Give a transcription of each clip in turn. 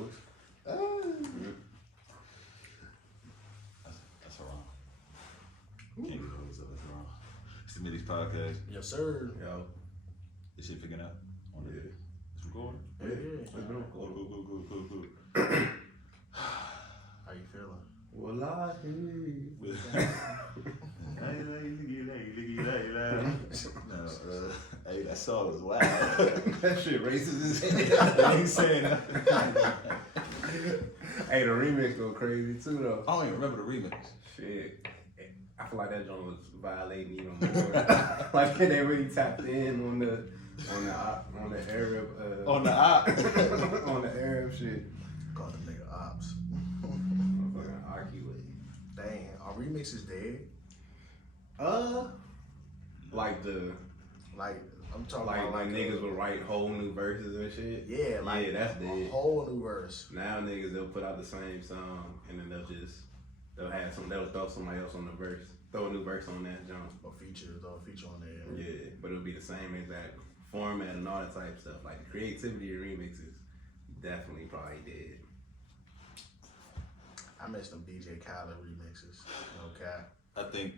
Lewis. That's wrong. Can't get over stuff that's wrong. It's the Middies Podcast. Yes, sir. Yo. This shit picking up? On the It's recording? Yeah. It's been recording. Cool. How you feeling? Wallahi. Hey, that song was wild. That shit racist as hell. They ain't saying nothing. Hey, the remix go crazy too though. I don't even remember the remix. Shit. I feel like that joint was violating even more. Like they really tapped in on the Arab On the op. on the Arab shit. Call them nigga ops. Fucking Aki with. Dang, our remix is dead. Like the Like, I'm talking like about niggas will write whole new verses and shit. Yeah, like yeah, that's a dead. whole new verse. Now niggas they'll put out the same song and then they'll throw somebody else on the verse, throw a new verse on that jump. Or throw a feature on there. Yeah, but it'll be the same exact format and all that type of stuff. Like the creativity of remixes, definitely probably dead. I miss them DJ Khaled remixes. No cap. I think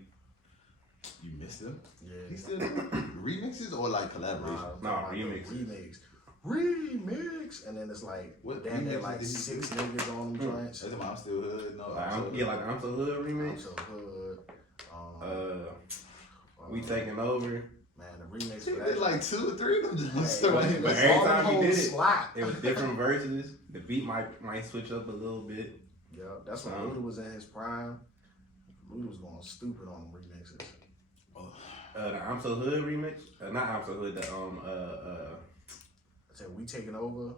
you missed him. Yeah. He still doing remixes or like collaborations? Nah, remixes. Remix, and then it's like What damn near remixes like did he 6 do? niggas on them joints. That's why I'm still hood. No, Like, I'm like the I'm So Hood I'm remix. so hood. We Taking Over. Man, the remix He for did that. like 2 or 3 of them. Hey, So but he was every all time he the did it, slap. It was different verses. The beat might switch up a little bit. Yeah, that's when Luda was in his prime. Luda was going stupid on them remixes. The I'm So Hood remix. Not I'm So Hood. The I said we taking over.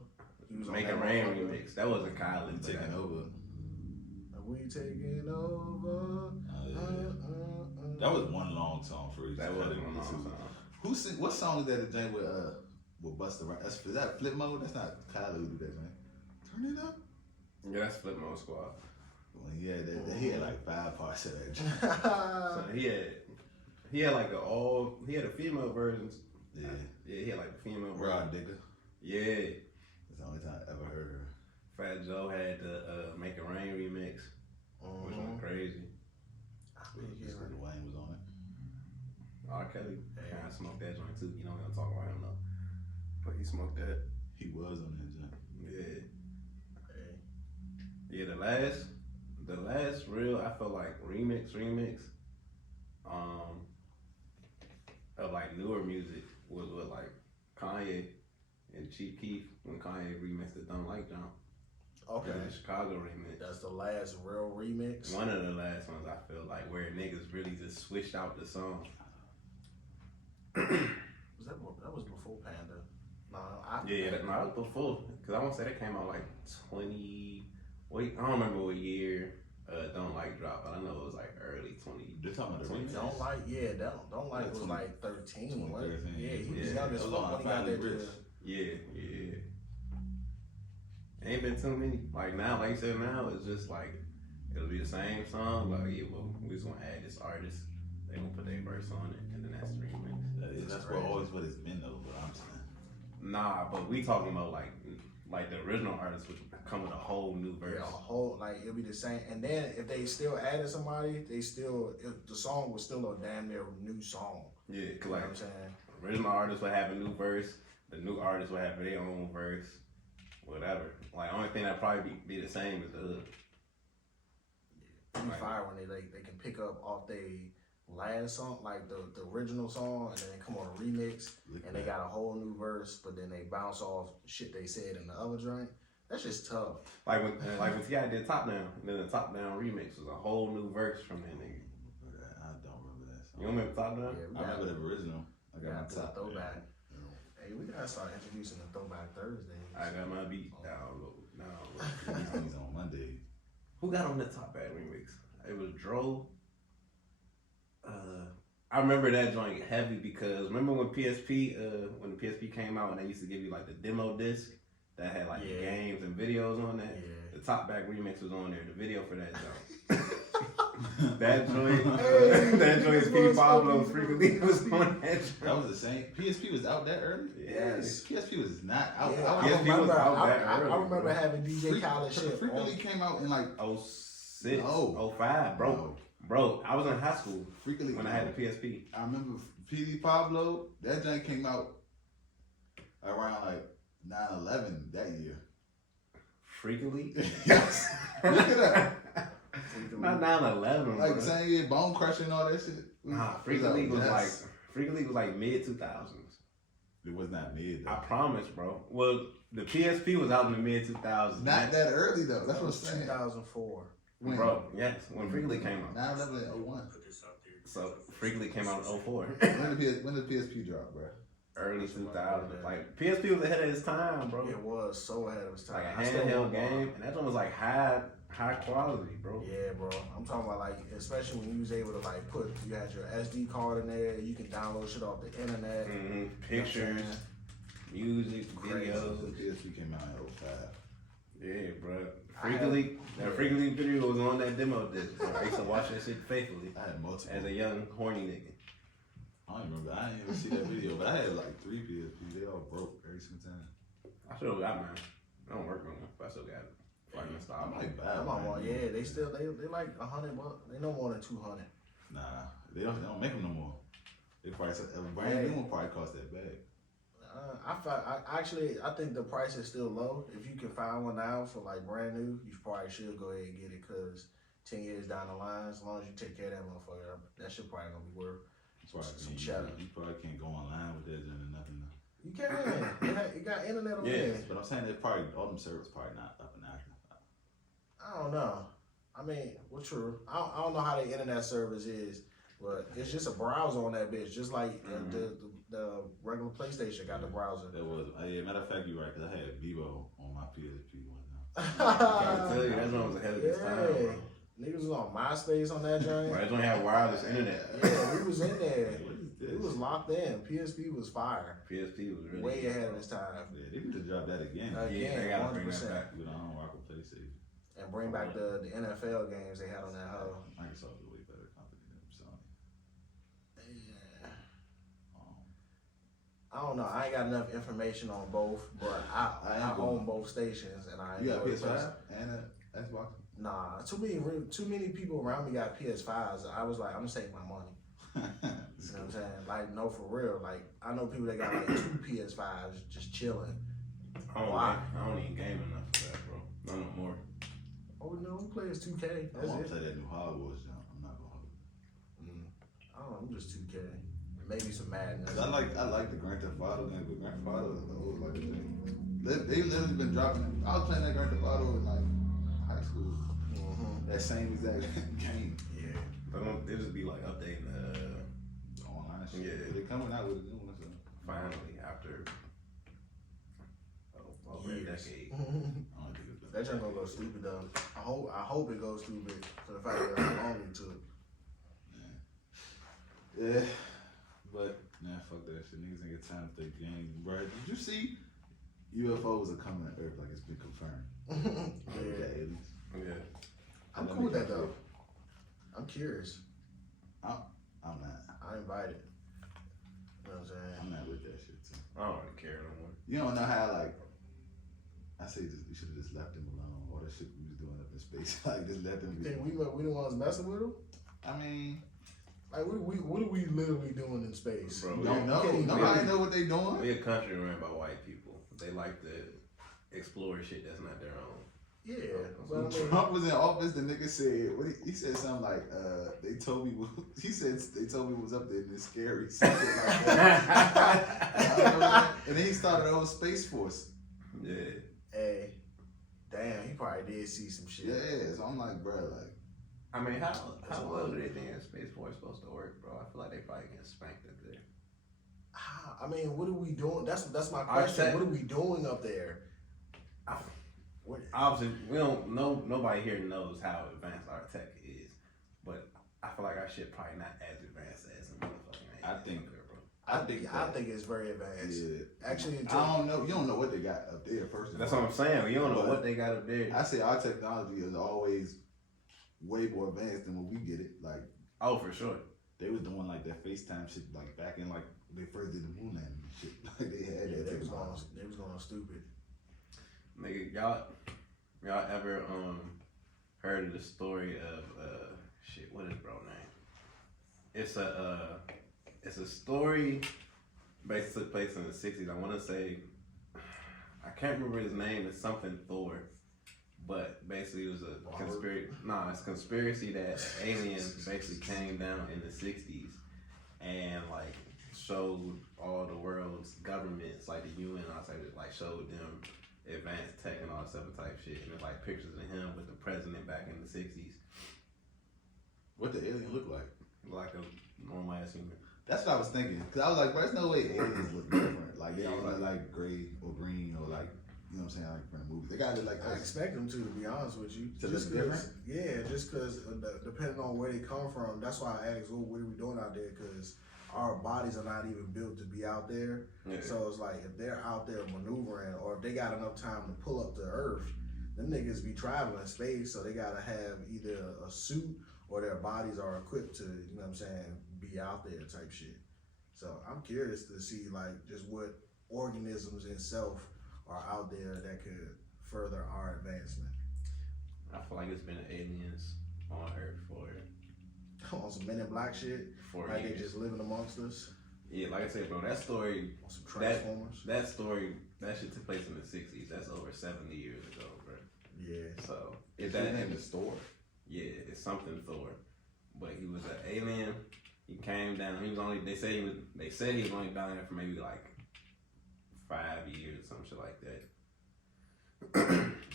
He was Make on It that Rain motherfucker. remix. That wasn't Kyle. He taking over. We taking over. That was one long song for each. That wasn't one long song. Who sing? What song is that? The thing with Busta Rhymes? Is that Flip Mode? That's not Kyle who do that, man. Turn it up. Yeah, that's Flip Mode Squad. When he had that, he had like 5 parts of that. So he had like he had the female versions. Yeah. Yeah, he had like the female Rod version. Digger. Yeah. That's the only time I ever heard her. Fat Joe had the Make It Rain remix, which was crazy. Just Lil Wayne was on it. R. Kelly kind of smoked that joint too. You know, we don't talk about him though. But he smoked that. He was on that joint. Yeah. Yeah, the last real, I feel like remix, of like newer music was with like Kanye and Chief Keef when Kanye remixed the Don't Like Jump. Okay. The Chicago remix. That's the last real remix. One of the last ones I feel like where niggas really just switched out the song. That was before Panda. No, That was before, cause I want to say that came out like 20. Wait, I don't remember what year Don't Like dropped, but I know it was like early 20. They're talking about the remix. Don't like was like 13. What? 13. Yeah, he was Yeah, young as that was fuck on when he got Finally that. Rich. Yeah. Ain't been too many. Like now, like you said, now it's just like it'll be the same song. Like yeah, well, we just gonna add this artist. They gonna put their verse on it, and then that's the remix. That's what always what it's been though. But I'm saying. Nah, but we talking about like the original artist would come with a whole new verse. Yeah, a whole like it'll be the same. And then if they still added somebody, the song was still a damn near new song. Yeah, You cause know like what I'm saying? original artist would have a new verse. The new artist would have their own verse. Whatever. Like only thing that probably be the same is the hood. It'd be fire when they can pick up off their last song, like the original song, and then come on a remix, and they got a whole new verse, but then they bounce off shit they said in the other joint. That's just tough. Like when T.I. did Top Down, and then the Top Down remix was a whole new verse from that nigga. I don't remember that song. You don't remember Top Down? Yeah, I remember the original. I got my the top throwback. Hey, we gotta start introducing the Throwback Thursdays. I got my beat down. These things on Monday. Who got on the Top Bad remix? It was Dro. I remember that joint heavy because remember when when the PSP came out and they used to give you like the demo disc that had like the games and videos on that? Yeah. The Top Back remix was on there, the video for that joint. That joint, Hey, that joint is this P. was Pablo fucking frequently was on that That joint. was the same. PSP was out that early. Yes. PSP was not out. Yeah, PSP I was remember. out that I early, remember bro. having DJ Khaled shit. Frequently came out in like 06, No. 05, bro. No. Bro, I was in high school Frequently when I had the PSP. I remember PD Pablo. That joint came out around like 9/11 that year. Freakily? Yes. Look it up. Not 9/11, Like bro. same year, Bone Crusher and all that shit. Nah, It Freakily was yes. like mid 2000s. It was not mid though. I promise, bro. Well, the PSP was out in the mid 2000s. Not that early though. That's That what I'm was saying. 2004. When? Bro, yes, when Freakily came out. 9/11 01. So Freakily came out in 04. When did PSP drop, bro? Early 2000s. Like PSP was ahead of its time, bro. It was so ahead of its time. Like a I still handheld want one. game, and that one was like high quality, bro. Yeah, bro. I'm talking about like, especially when you was able to like you had your SD card in there, you can download shit off the internet. Mm-hmm. Pictures, music, Crazy. videos. The PSP came out in 05. Yeah, bro. I had- Freakily, that yeah. Freakily video was on that demo disc, bro. I used to watch that shit faithfully I had multiple. as a young horny nigga. I don't remember. I didn't even see that video, but I had like 3 PSPs. They all broke every single time. I still got mine. I don't work on them, but I still got it. Like I installed. might buy I'm on one. one. Yeah, they still they like $100. They no more than 200. Nah, they don't make them no more. They probably a brand new one probably cost that bag. I think the price is still low. If you can find one now for like brand new, you probably should go ahead and get it because 10 years down the line, as long as you take care of that motherfucker, that shit probably gonna be worth some cheddar. You probably can't go online with that or nothing. You can. You got internet on Yeah. there. But I'm saying they probably all them servers probably not up and active. I don't know. I mean, well, true. I don't know how the internet service is, but it's just a browser on that bitch, just like the regular PlayStation got the browser. That was yeah. Matter of fact, you're right. Cause I had Vivo on my PSP one now. I tell you, that joint was ahead of its time, bro. Niggas was on MySpace on that joint. Bro, that joint had wireless internet. Yeah, we was in there. What is this? We was locked in. PSP was fire. PSP was really Way ahead of its time. Yeah, they need to drop that again. Yeah, they gotta bring that 100%. back. But I don't rock with PlayStation. And bring back the NFL games they had on that hoe. Microsoft is a way better company than Sony. Yeah. I don't know. I ain't got enough information on both, but I own both stations and I You got enjoy PS5 and an Xbox? Nah, too many people around me got PS5s. I was like, I'm gonna save my money. You know what I'm saying? Like, no, for real. Like, I know people that got like 2 PS5s just chilling. I don't even game enough for that, bro. Not no more. Oh no, who plays 2K? I That's want it. to play that new Hogwarts jump. I'm not gonna. I don't know. I'm just 2K. Maybe some Madden. Cause I like the Grand Theft Auto game, but Grand Theft Auto is the old like a thing. They literally been dropping it. I was playing that Grand Theft Auto in like high school. That same exact game. Yeah. They just be like updating Online shit. Yeah. They coming out with a new one. So. finally after over a decade. I don't think it's That junk gonna go stupid though. I hope it goes stupid for the fact that how long it took. Yeah, but nah, fuck that shit. Niggas ain't got time to play games, bro. Did you see UFOs are coming to Earth like it's been confirmed? Yeah. Aliens. Yeah. I'm cool with that though. I'm curious. I'm not. I invited. You know what I'm saying? I'm not with that shit too. I don't really care no more. You don't know how like I say you should have just left them alone. All that shit we was doing up in space, like just let them You be. think we the ones messing with them? I mean, Like what are we literally doing in space? Bro, we don't know. can't even- Nobody know what they doing. We a country ran by white people. They like to explore shit that's not their own. Yeah. When But I mean, Trump was in office, the nigga said, he said something like, they told me, he said, they told me was up there and it's scary. Something like that. I remember that. And then he started the whole Space Force. Yeah. hey, damn, he probably did see some shit. Yeah, so I'm like, bro, like, I mean, how well do they think a Space Force is supposed to work, bro? I feel like they probably get spanked up there. I mean, what are we doing? That's my question. tech- What are we doing up there? What, Obviously, we don't know. Nobody here knows how advanced our tech is, but I feel like our shit probably not as advanced as some motherfucking. I think- bro. I think it's very advanced. yeah. Actually, I don't know. You don't know what they got up there, first of That's all. what I'm saying. We don't know But what they got up there. I say our technology is always way more advanced than when we get it. Like Oh, for sure. they was doing like that FaceTime shit like back in like they first did the moon landing and shit. Like they had Yeah, that they was going, technology. they was going stupid. Nigga, y'all ever heard of the story of shit? What is bro name? It's a story basically took place in the '60s. I want to say I can't remember his name. It's something Thor, but basically it was a Robert? conspiracy. Nah, it's a conspiracy that aliens basically came down in the '60s and like showed all the world's governments, like the UN, like showed them advanced tech and all that stuff type shit. And it's like pictures of him with the president back in the '60s, What the alien look like? like a normal ass human. That's what I was thinking. Cause I was like, bro, there's no way aliens look different. Like they don't look like gray or green or like, you know what I'm saying, like from the movies. They gotta look like I us. expect them to be honest with you. To Just look 'cause- Yeah, just because depending on where they come from, that's why I asked, well, what are we doing out there? Because our bodies are not even built to be out there. Yeah. So it's like if they're out there maneuvering, or if they got enough time to pull up to Earth, them niggas be traveling space, so they gotta have either a suit or their bodies are equipped to, you know what I'm saying, be out there type shit. So I'm curious to see like just what organisms itself are out there that could further our advancement. I feel like it's been aliens on Earth On some Men in Black shit, for like years. they just living amongst us. Yeah, like I said, bro, that story, On some Transformers. that shit took place in the '60s. That's over 70 years ago, bro. Yeah. So Is is that that in the store? Yeah, it's something Thor, but he was an alien. He came down. He was only. They said he was only down there for maybe like 5 years, some shit like that.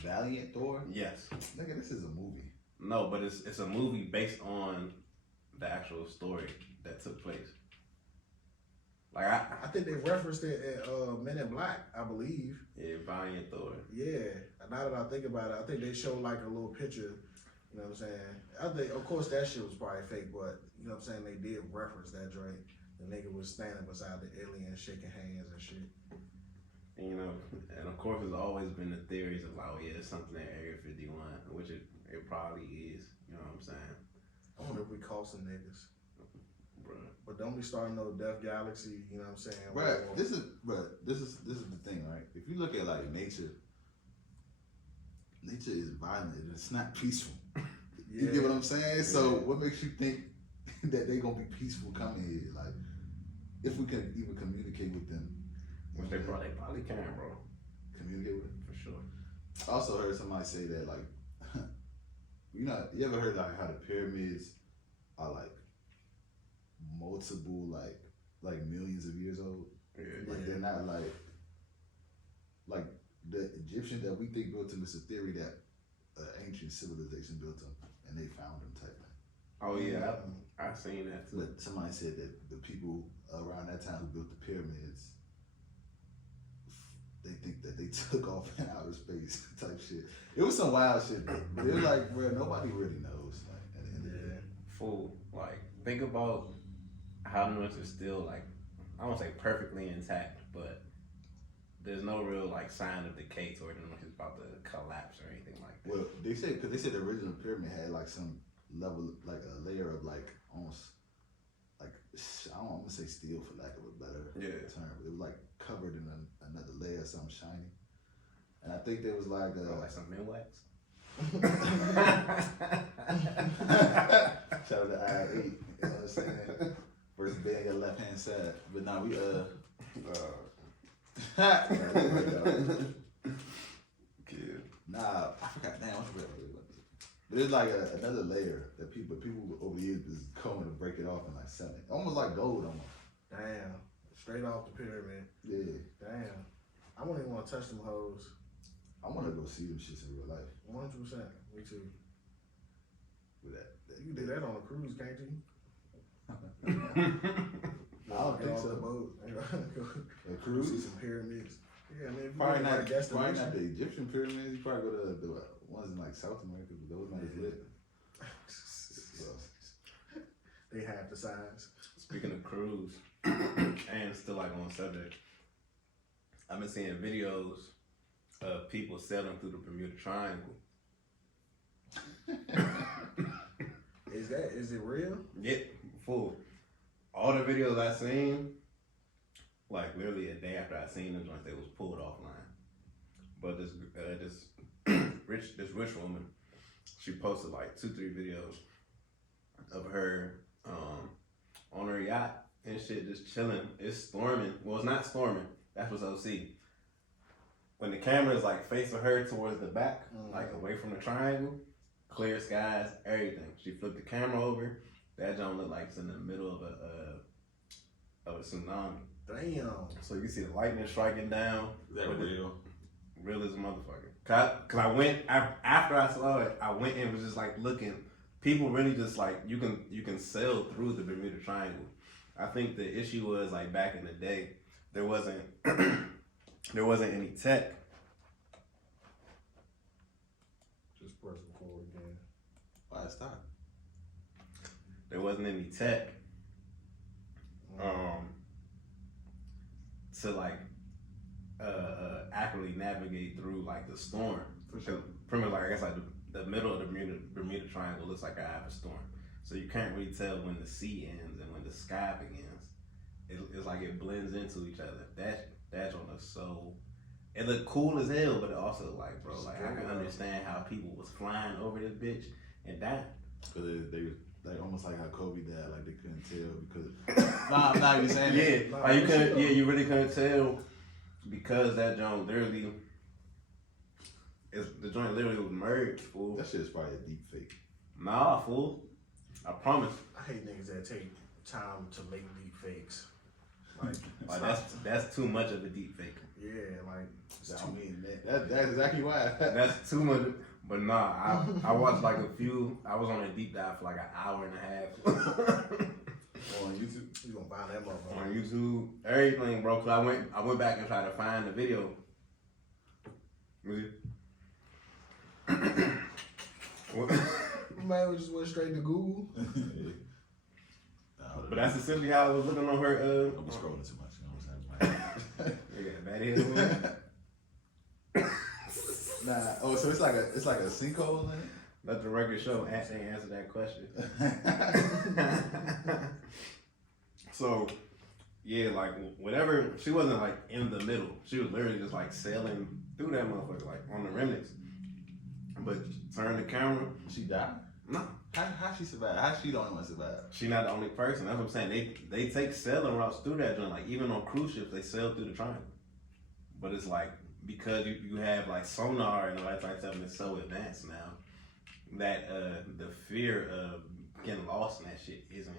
Valiant Thor? Yes. Nigga, this is a movie. No, but it's a movie based on the actual story that took place. Like I think they referenced it at Men in Black, I believe. yeah, Valiant Thor. Yeah. Now that I think about it, I think they showed like a little picture. You know what I'm saying? I think, of course, that shit was probably fake, but you know what I'm saying? They did reference that joint. The nigga was standing beside the alien, shaking hands and shit. And, you know, and of course, there's always been the theories of like, oh yeah, there's something at Area 51, which it probably is. You know what I'm saying? I wonder if we caught some niggas. Bruh. But don't be starting no Death Galaxy, you know what I'm saying? Bruh, this is the thing, right? If you look at like nature is violent and it's not peaceful. You get what I'm saying? So what makes you think that they gonna be peaceful coming here? Like, if we can even communicate with them. Which they probably can, bro. Communicate with them. For sure. I also heard somebody say that like, you ever heard like how the pyramids are like multiple like millions of years old? Yeah. Like they're not like the Egyptians that we think built them. It's a theory that ancient civilization built them and they found them type thing. Oh yeah, I seen that too. But somebody said that the people around that time who built the pyramids, they think that they took off in outer space type shit. It was some wild shit, but it was like, bro, nobody really knows. Like at the end of the day. Fool. Like, think about how much is still like, I won't say perfectly intact, but there's no real like sign of decay or anything like it's about to collapse or anything like that. Well, they said the original pyramid had like some level, like a layer of like almost like I'm gonna say steel for lack of a better term. But it was like covered in another layer of something shiny, and I think there was like like some Minwax. Shout out to I-8, you know what I'm saying? First bang at left hand side, but now we Nah, I forgot. Damn, I forgot what it was. But there's like another layer that people over the years is coming to break it off and like sell it. Almost like gold, almost. Damn. Straight off the pyramid. Yeah. Damn. I wouldn't even want to touch them hoes. I want to go see them shits in real life. 100%. Me too. With that. You can do that on a cruise, can't you? I don't Get think off so. the boat. A See cruise? some pyramids. Yeah, I mean, if you Probably go to not, a destination, probably not the Egyptian pyramids. You probably go to the ones in like South America, but those not as lit. So, they have the size. Speaking of cruise, and still like on subject, I've been seeing videos of people sailing through the Bermuda Triangle. Is it real? Yeah, full. All the videos I seen, like literally a day after I seen them joints, they was pulled offline. But this rich woman, she posted like 2-3 videos of her on her yacht and shit, just chilling. It's storming. Well, it's not storming. That's what's OC. When the camera is like facing her towards the back, like away from the triangle, clear skies, everything. She flipped the camera over. That don't look like it's in the middle of a tsunami. Damn. So you can see the lightning striking down. Is that real? Real as a motherfucker. Cause I went after I saw it. I went and was just like looking. People really just like you can sail through the Bermuda Triangle. I think the issue was like back in the day, there wasn't any tech. Just press record again. Why it stop? There wasn't any tech. To like accurately navigate through like the storm. For sure. Pretty much like I guess like the middle of the Bermuda Triangle looks like I have a storm. So you can't really tell when the sea ends and when the sky begins. It's like it blends into each other. That one looks so. It looked cool as hell, but it also like, bro, like I can understand how people was flying over this bitch and dying. Cause they like almost like how Kobe died, like they couldn't tell because. Nah, I'm not even saying that. Yeah, like you couldn't. Yeah, you really couldn't tell because that joint literally. The joint literally was merged, fool. That shit is probably a deep fake. Nah, fool. I promise. I hate niggas that take time to make deep fakes. Like that's too much of a deep fake. Yeah, like it's I too mean, that's exactly why. That's too much. But nah, I watched like a few. I was on a deep dive for like an hour and a half On YouTube. You gonna find that motherfucker. on YouTube. Everything, bro. Cause I went back and tried to find the video. Man, we just went straight to Google. But that's essentially how I was looking on her. Don't be scrolling too much. You know what I'm saying? You got a bad head. Nah. Oh, so it's like a sinkhole in it. Let the record show Ashley answer that question. So, yeah, like whatever. She wasn't like in the middle. She was literally just like sailing through that motherfucker, like on the remnants. But turn the camera. She died. No, How she survived? How she the only one survived? she not the only person. That's what I'm saying. They take sailing routes through that joint. Like even on cruise ships, they sail through the triangle. But it's like because you have like sonar and all that type of stuff, and it's so advanced now that the fear of getting lost in that shit isn't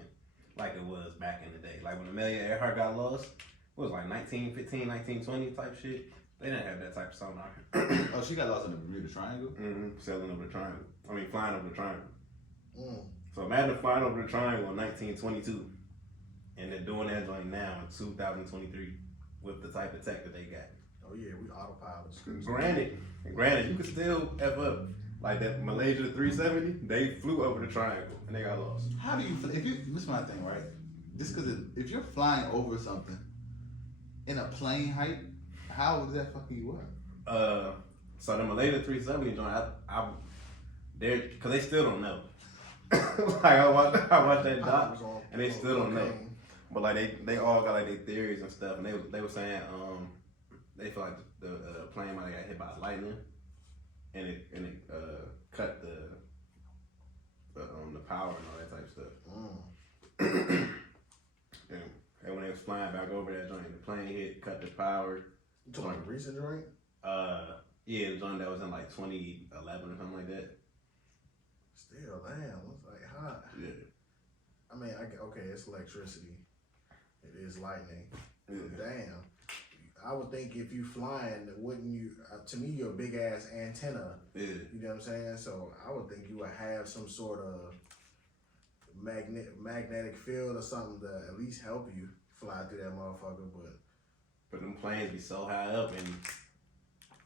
like it was back in the day. Like when Amelia Earhart got lost, it was like 1915, 1920 type shit. They didn't have that type of sonar. Oh, she got lost in the Bermuda Triangle. Sailing over the triangle. I mean, flying over the triangle. So Mm. imagine flying over the triangle in 1922, and they're doing that joint now in 2023 with the type of tech that they got. Oh yeah, we autopilots. Granted, you can still F up. Like that Malaysia 370, they flew over the triangle and they got lost. How do you? If you this is my thing, right? Just because if you're flying over something in a plane height, how does that fucking you up? So the Malaysia 370 joint, they're because they still don't know. Like I watched that doc and they still don't know. But like they all got like their theories and stuff, and they were saying they feel like the plane might have got hit by lightning, and it cut the power and all that type of stuff. And when they was flying back over that joint, the plane hit, cut the power. You talking about the recent joint? Yeah, the joint that was in like 2011 or something like that. Still, damn, it's like hot. Yeah. I mean, okay, it's electricity. It is lightning. Yeah. Damn. I would think if you flying, wouldn't you? To me, you're a big ass antenna. Yeah. You know what I'm saying? So I would think you would have some sort of magnetic field or something to at least help you fly through that motherfucker. But them planes be so high up, and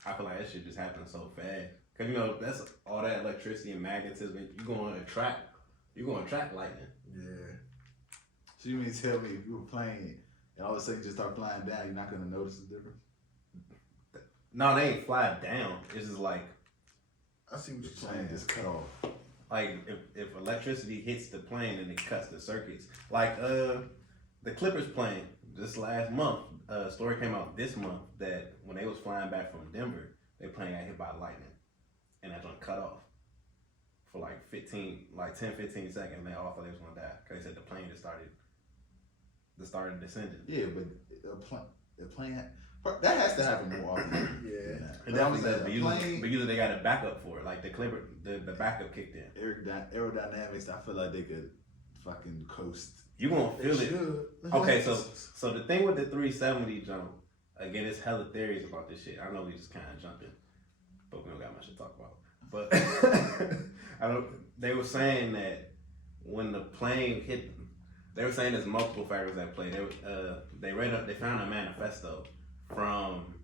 I feel like that shit just happens so fast. Cause you know that's all that electricity and magnetism. You gonna attract lightning. Yeah. So you mean to tell me if you were playing and all of a sudden you just start flying down, you're not gonna notice the difference? No, they ain't fly down. It's just like I see what you're The plane saying. just cut off. like if electricity hits the plane and it cuts the circuits. Like the Clippers plane this last month, story came out this month that when they was flying back from Denver, their plane got hit by lightning and that joint cut off for like 10, 15 seconds, and they all thought they was gonna die because they said the plane just started descending. Yeah, but the plane that has to happen more often. Yeah. It definitely does, but usually they got a backup for it. Like the Clipper, the backup kicked in. Aerodynamics, I feel like they could fucking coast. You gonna feel it. Should. Okay, so the thing with the 370 jump, again, it's hella theories about this shit. I know we just kind of jumping, but we don't got much to talk about. But they were saying that when the plane hit, they were saying there's multiple factors at play. They found a manifesto from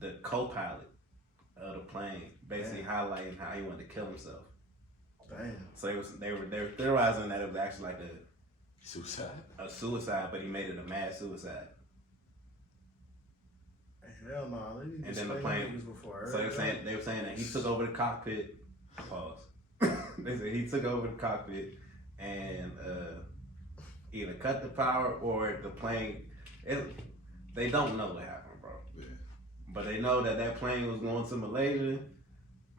the co-pilot of the plane, basically highlighting how he wanted to kill himself. Damn. So they were theorizing that it was actually like a suicide, but he made it a mad suicide. Hell no, And then the plane. So they were saying that he took over the cockpit. Pause. They said he took over the cockpit and either cut the power or the plane. They don't know what happened, bro. Yeah. But they know that plane was going to Malaysia.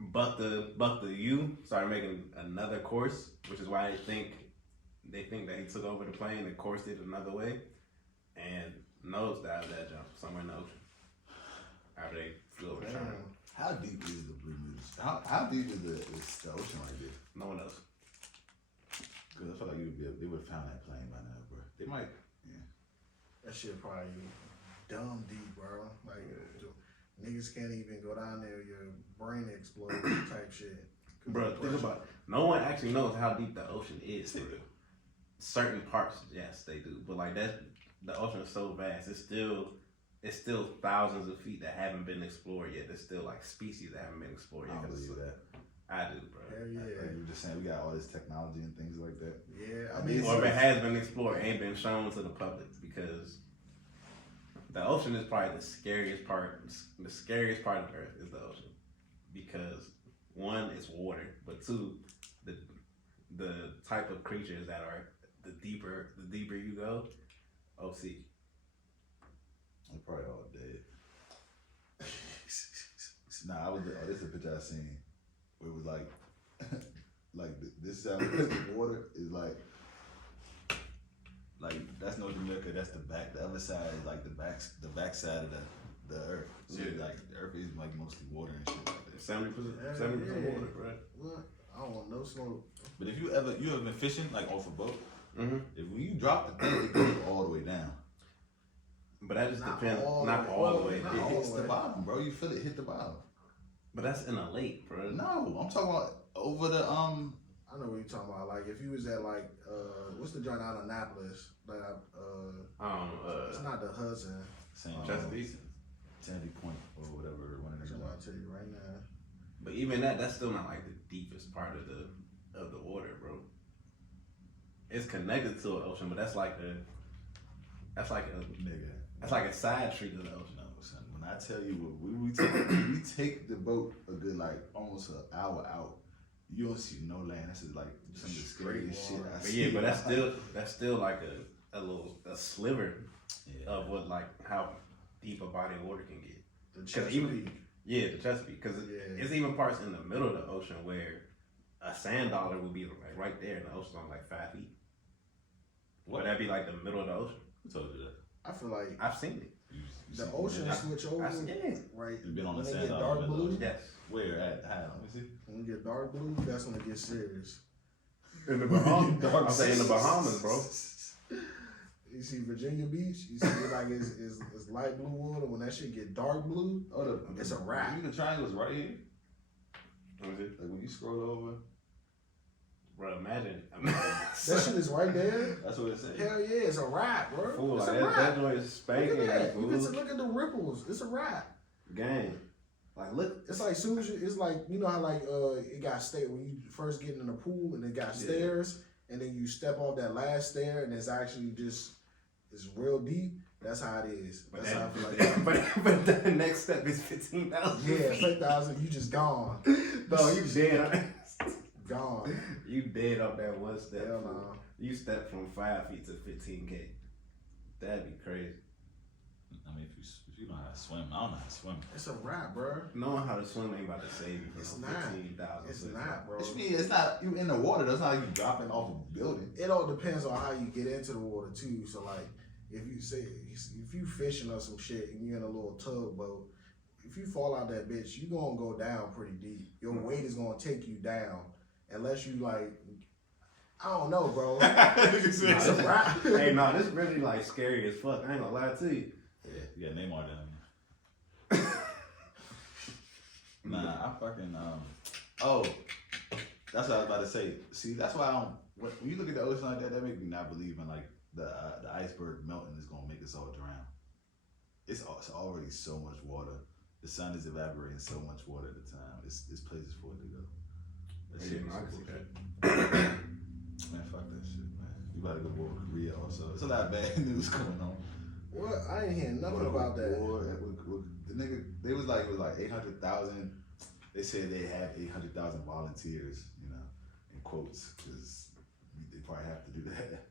But the U started making another course, which is why they think that he took over the plane and coursed it another way, and nosedived that jump somewhere in the ocean after they flew over China. How deep is the Blue Moon? How deep is the ocean like this? No one knows. Because I feel like they would have found that plane by now, bro. They might. Yeah. That shit probably dumb deep, bro. Like niggas can't even go down there. Your brain explode type shit. Bro, think about it. No one actually knows how deep the ocean is. For real. Certain parts, yes, they do. But like that, the ocean is so vast. It's still thousands of feet that haven't been explored yet. There's still like species that haven't been explored yet. I don't believe that. I do, bro. Hell yeah. Like you were just saying, we got all this technology and things like that. Yeah, I mean, Or if it has been explored, it ain't been shown to the public because the ocean is probably the scariest part. The scariest part of Earth is the ocean because one, it's water, but two, the type of creatures that are the deeper you go, OC. They're probably all dead. Nah, this is a picture I seen where it was like this side of the water is like that's North America, that's the back. The other side is like the back side of the earth. So like the earth is like mostly water and shit like that. 70% water, bro. What? I don't want no smoke. But if you ever been fishing like off a boat, Mm-hmm. if when you drop the thing, it goes all the way down. But that just Not depends. all Not the all the way. way. Not It all hits the the way. bottom, bro. You feel it hit the bottom. But that's in a lake, bro. No, I'm talking about over the I know what you're talking about. Like if you was at like what's the joint out of Annapolis? Like it's not the Hudson. Chesapeake. Sandy Point or whatever. One of That's them. what I'll tell you right now. But even that's still not like the deepest part of the water, bro. It's connected to an ocean, but that's like a Nigga. that's like a side street of the ocean. No, son. When I tell you, when we take the boat a good like almost an hour out, you don't see no land. This is like some of the scariest shit I But see. yeah, but that's still like a sliver of what like how deep a body of water can get. The 'Cause even- Chesapeake. Yeah, the Chesapeake, because it's even parts in the middle of the ocean where a sand dollar would be like right there, and the ocean's on like 5 feet. Would that be like the middle of the ocean? Who told you that? I feel like I've seen it. the ocean switch over, right? You been on when the they sand get dollar, dark been blue. Yes. Where at? How? Let me see. When we get dark blue, that's when it gets serious. In the Bahamas. I'm saying in the Bahamas, bro. You see Virginia Beach, you see it like it's light blue water. When that shit get dark blue, it's a wrap. The triangle's right here. What is it? Like when you scroll over. Bro, imagine. That shit is right there. That's what it says. Hell yeah, it's a wrap, bro. Fool, It's like a that wrap. joint is Look spanking. at that. Fool. Look at the ripples. It's a wrap. Gang. Like, look. It's like soon as it's like you know how like it got when you first get in the pool and it got stairs and then you step off that last stair and it's actually just it's real deep. That's how it is. But, That's how I feel like. but the next step is 15,000. Yeah, 10,000. You just gone. Bro, you dead. gone. You dead off that one step. Hell no. You stepped from 5 feet to 15K. That'd be crazy. I mean, if you know how to swim, I don't know how to swim. It's a wrap, bro. Knowing how to swim ain't about to save you from It's no not. 15,000. It's not, bro. Which means it's not you in the water. That's not like you dropping off a building. It all depends on how you get into the water too. So like, if you fishing or some shit and you're in a little tugboat, if you fall out that bitch, you gonna go down pretty deep. Your weight is gonna take you down unless you like. I don't know, bro. It's a wrap. Hey, no, this really like scary as fuck. I ain't gonna lie to you. Yeah, you got Neymar down there. Nah, I fucking Oh, that's what I was about to say. See, that's why I don't. When you look at the ocean like that, that makes me not believe in like the iceberg melting is gonna make us all drown. It's already so much water. The sun is evaporating so much water at a time. It's places for it to go. That Yeah, shit no, I is can see bullshit. Man, fuck that shit, man. You about to go war with Korea also. It's a lot of bad news going on. What? I ain't hearing nothing about that. War, the nigga, it was like 800,000. They said they have 800,000 volunteers, you know, in quotes, because they probably have to do that.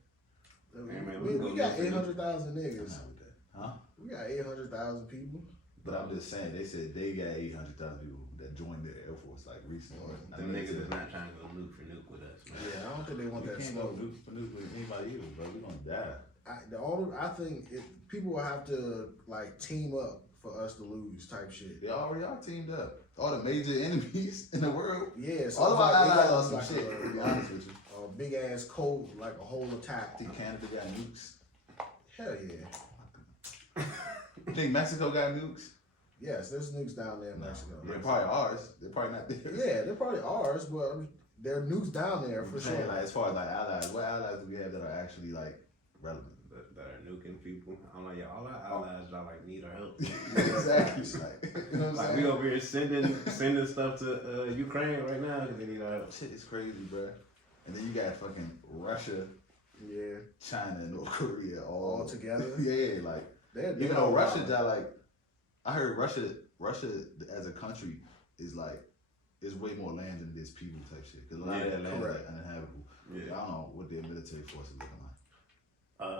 Hey, man, We got 800,000 I'm niggas. not with that. Huh? We got 800,000 people. But I'm just saying, they said they got 800,000 people that joined the Air Force like recently. Them niggas is not trying to go nuke for nuke with us, man. Yeah, I don't think they want We that can't go smoke. nuke for nuke with anybody either, bro. We gonna die. I think people will have to like team up for us to lose type shit. They already are teamed up. All the major enemies in the world. Yeah, so All of it's our like, allies they on got some like shit, to be honest with you. a big ass cold, like a whole attack. I think Canada got nukes. Hell yeah. You think Mexico got nukes? Yes, there's nukes down there in Mexico. They're probably ours. They're probably not theirs. Yeah, they're probably ours, but there are nukes down there for I'm saying, sure. like, as far as like allies, what allies do we have that are actually like relevant? That are nuking people. I'm like, yeah, all our allies y'all like need our help. Exactly. Like, you know what I'm Like saying? we over here sending stuff to Ukraine right now because they need our help. Shit is crazy, bro. And then you got fucking Russia, Yeah, China, and North Korea all together. Yeah, like They're even though all Russia, wild. got like, I heard Russia as a country is like, is way more land than it is people type shit. Because a lot of that land is correct. like uninhabitable. Yeah. I don't know what their military force is looking like.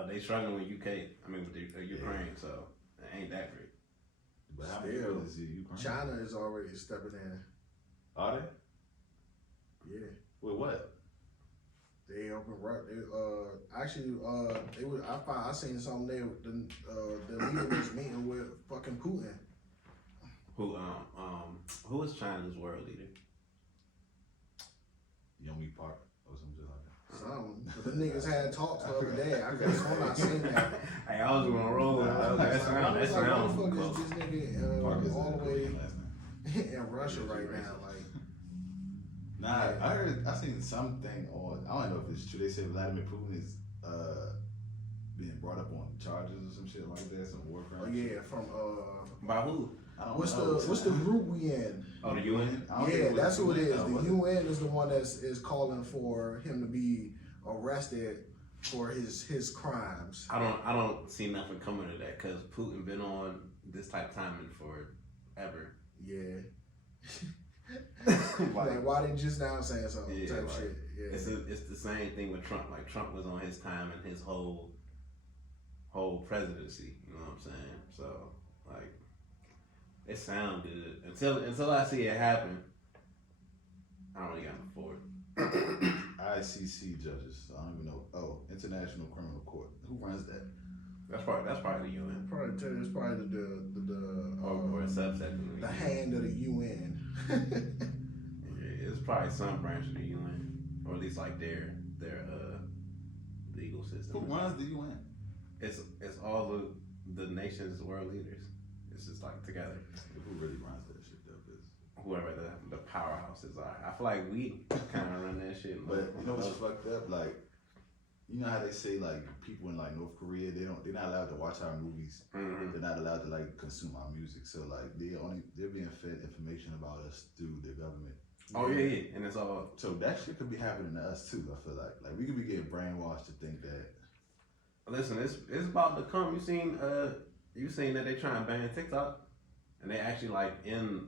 They struggling with with the Ukraine, so it ain't that great. But how many Still, people is it Ukraine? China is already stepping in. Are they? Yeah, With what? they open right. They were. I seen something. The leader was meeting with fucking Putin. Who is China's world leader? Yomi Park or something like that. Something. But the niggas had talks the other day. I guess I'm not seeing that. Hey, I was gonna roll. Nah, That Like, sound. why That the sound fuck close. is this nigga Park is all the the way last name. in Russia right now? Like, Nah, I seen something on. I don't know if it's true. They said Vladimir Putin is being brought up on charges or some shit like that, some war crimes. oh yeah, from By who? I don't what's know. the group we in? Oh, the UN. I don't Yeah, think that's who it is. No, The was it? UN is the one is calling for him to be arrested for his crimes. I don't see nothing coming to that because Putin been on this type of timing forever. Yeah. Like, why didn't you just now say something Yeah, type like, shit? Yeah. It's the same thing with Trump. Like Trump was on his time and his whole presidency. You know what I'm saying? So like, it sounds good until I see it happen. I don't really got no for it. ICC judges. I don't even know. Oh, International Criminal Court. Who runs that? That's probably the UN Probably it's probably or a subset of the the UN. hand of the UN. Yeah, it's probably some branch of the UN, or at least like their legal system. Who runs the UN? It's all the nation's world leaders. It's just like together. Who really runs that shit though? 'Cause- Whoever the powerhouses are. I feel like we kind of run that shit. But you know what's fucked up? Like, you know how they say like people in like North Korea they're not allowed to watch our movies. Mhm. They're not allowed to like consume our music. So like they're being fed information about us through the government. Oh yeah, and it's all. So that shit could be happening to us too. I feel like we could be getting brainwashed to think that. Listen, it's about to come. You seen that they trying to ban TikTok, and they actually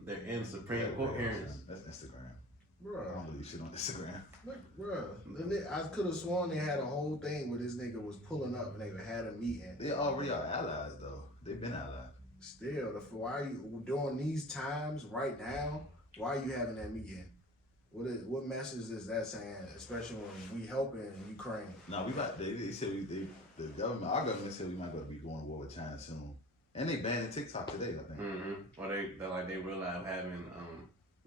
they're in Supreme Court hearings. That's Instagram. I don't believe shit on Instagram. Like, bruh, I could have sworn they had a whole thing where this nigga was pulling up and they had a meeting. They already are allies though. They've been allies. Still, why are you during these times right now? Why are you having that meeting? What message is that saying? Especially when we helping Ukraine. No, we got. They said the government, our government said we might be going to war with China soon, and they banned TikTok today. I think. Mm-hmm. Or they realize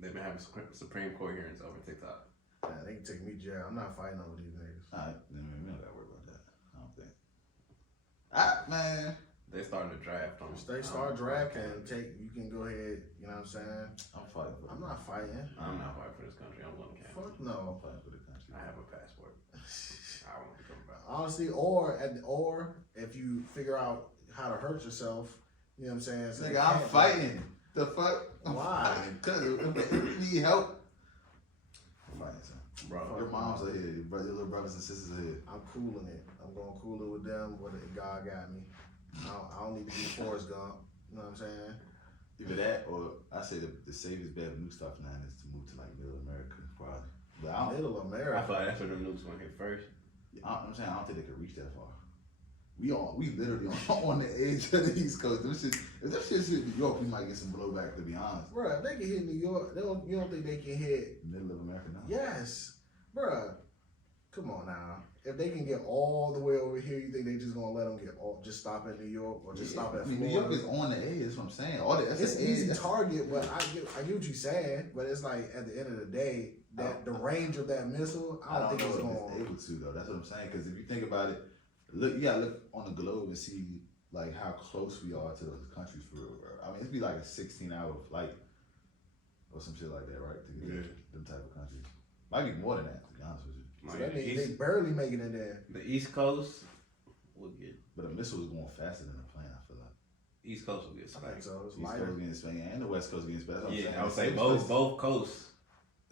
they've been having Supreme Court hearings over TikTok. Man, they can take me to jail. I'm not fighting over these niggas. All right, we don't gotta worry about that. I don't think. Man. They started a draft on. They start drafting. You can go ahead. You know what I'm saying? I'm fighting for. I'm not fighting. I'm not fighting for this country. I'm going to Canada. Fuck no. I'm fighting for the country. I have a passport. I want to come back. Honestly, or if you figure out how to hurt yourself, you know what I'm saying? So Nigga, I'm fighting. The fuck? Why? Because if you need help, I'm fighting, son. Bro, Your moms are here. Your little brothers and sisters are here. I'm cooling it. I'm going to cool it with them. What God got me. I don't need to be Forrest Gump. You know what I'm saying? Either that, or I say the safest bet of new stuff now is to move to like Middle America, probably. But Middle I America. feel like that's where the nukes going to hit first. I'm saying I don't think they could reach that far. We literally on the edge of the East Coast. If this shit hit New York, we might get some blowback. To be honest, Bruh, if they can hit New York, you don't think they can hit? Middle of America now. Yes, bruh. Come on now. If they can get all the way over here, you think they just gonna let them just stop at New York or just stop at Florida? New York is on the edge. That's what I'm saying. It's an easy target, but I get what you're saying. But it's like at the end of the day, that the range of that missile, I don't think it's know going. if it's able to though. That's what I'm saying. Because if you think about it, you gotta look on the globe and see like how close we are to those countries for real, bro. I mean, it'd be like a 16-hour flight or some shit like that, right? To get to them type of countries. Might be more than that, to be honest with you. So that means they barely making it there. The East Coast will get. But a missile is going faster than a plane, I feel like. East Coast will get I think spanked. so. It's East lighter. Coast getting spanked and the West Coast getting spanked. Yeah, I would say both coasts.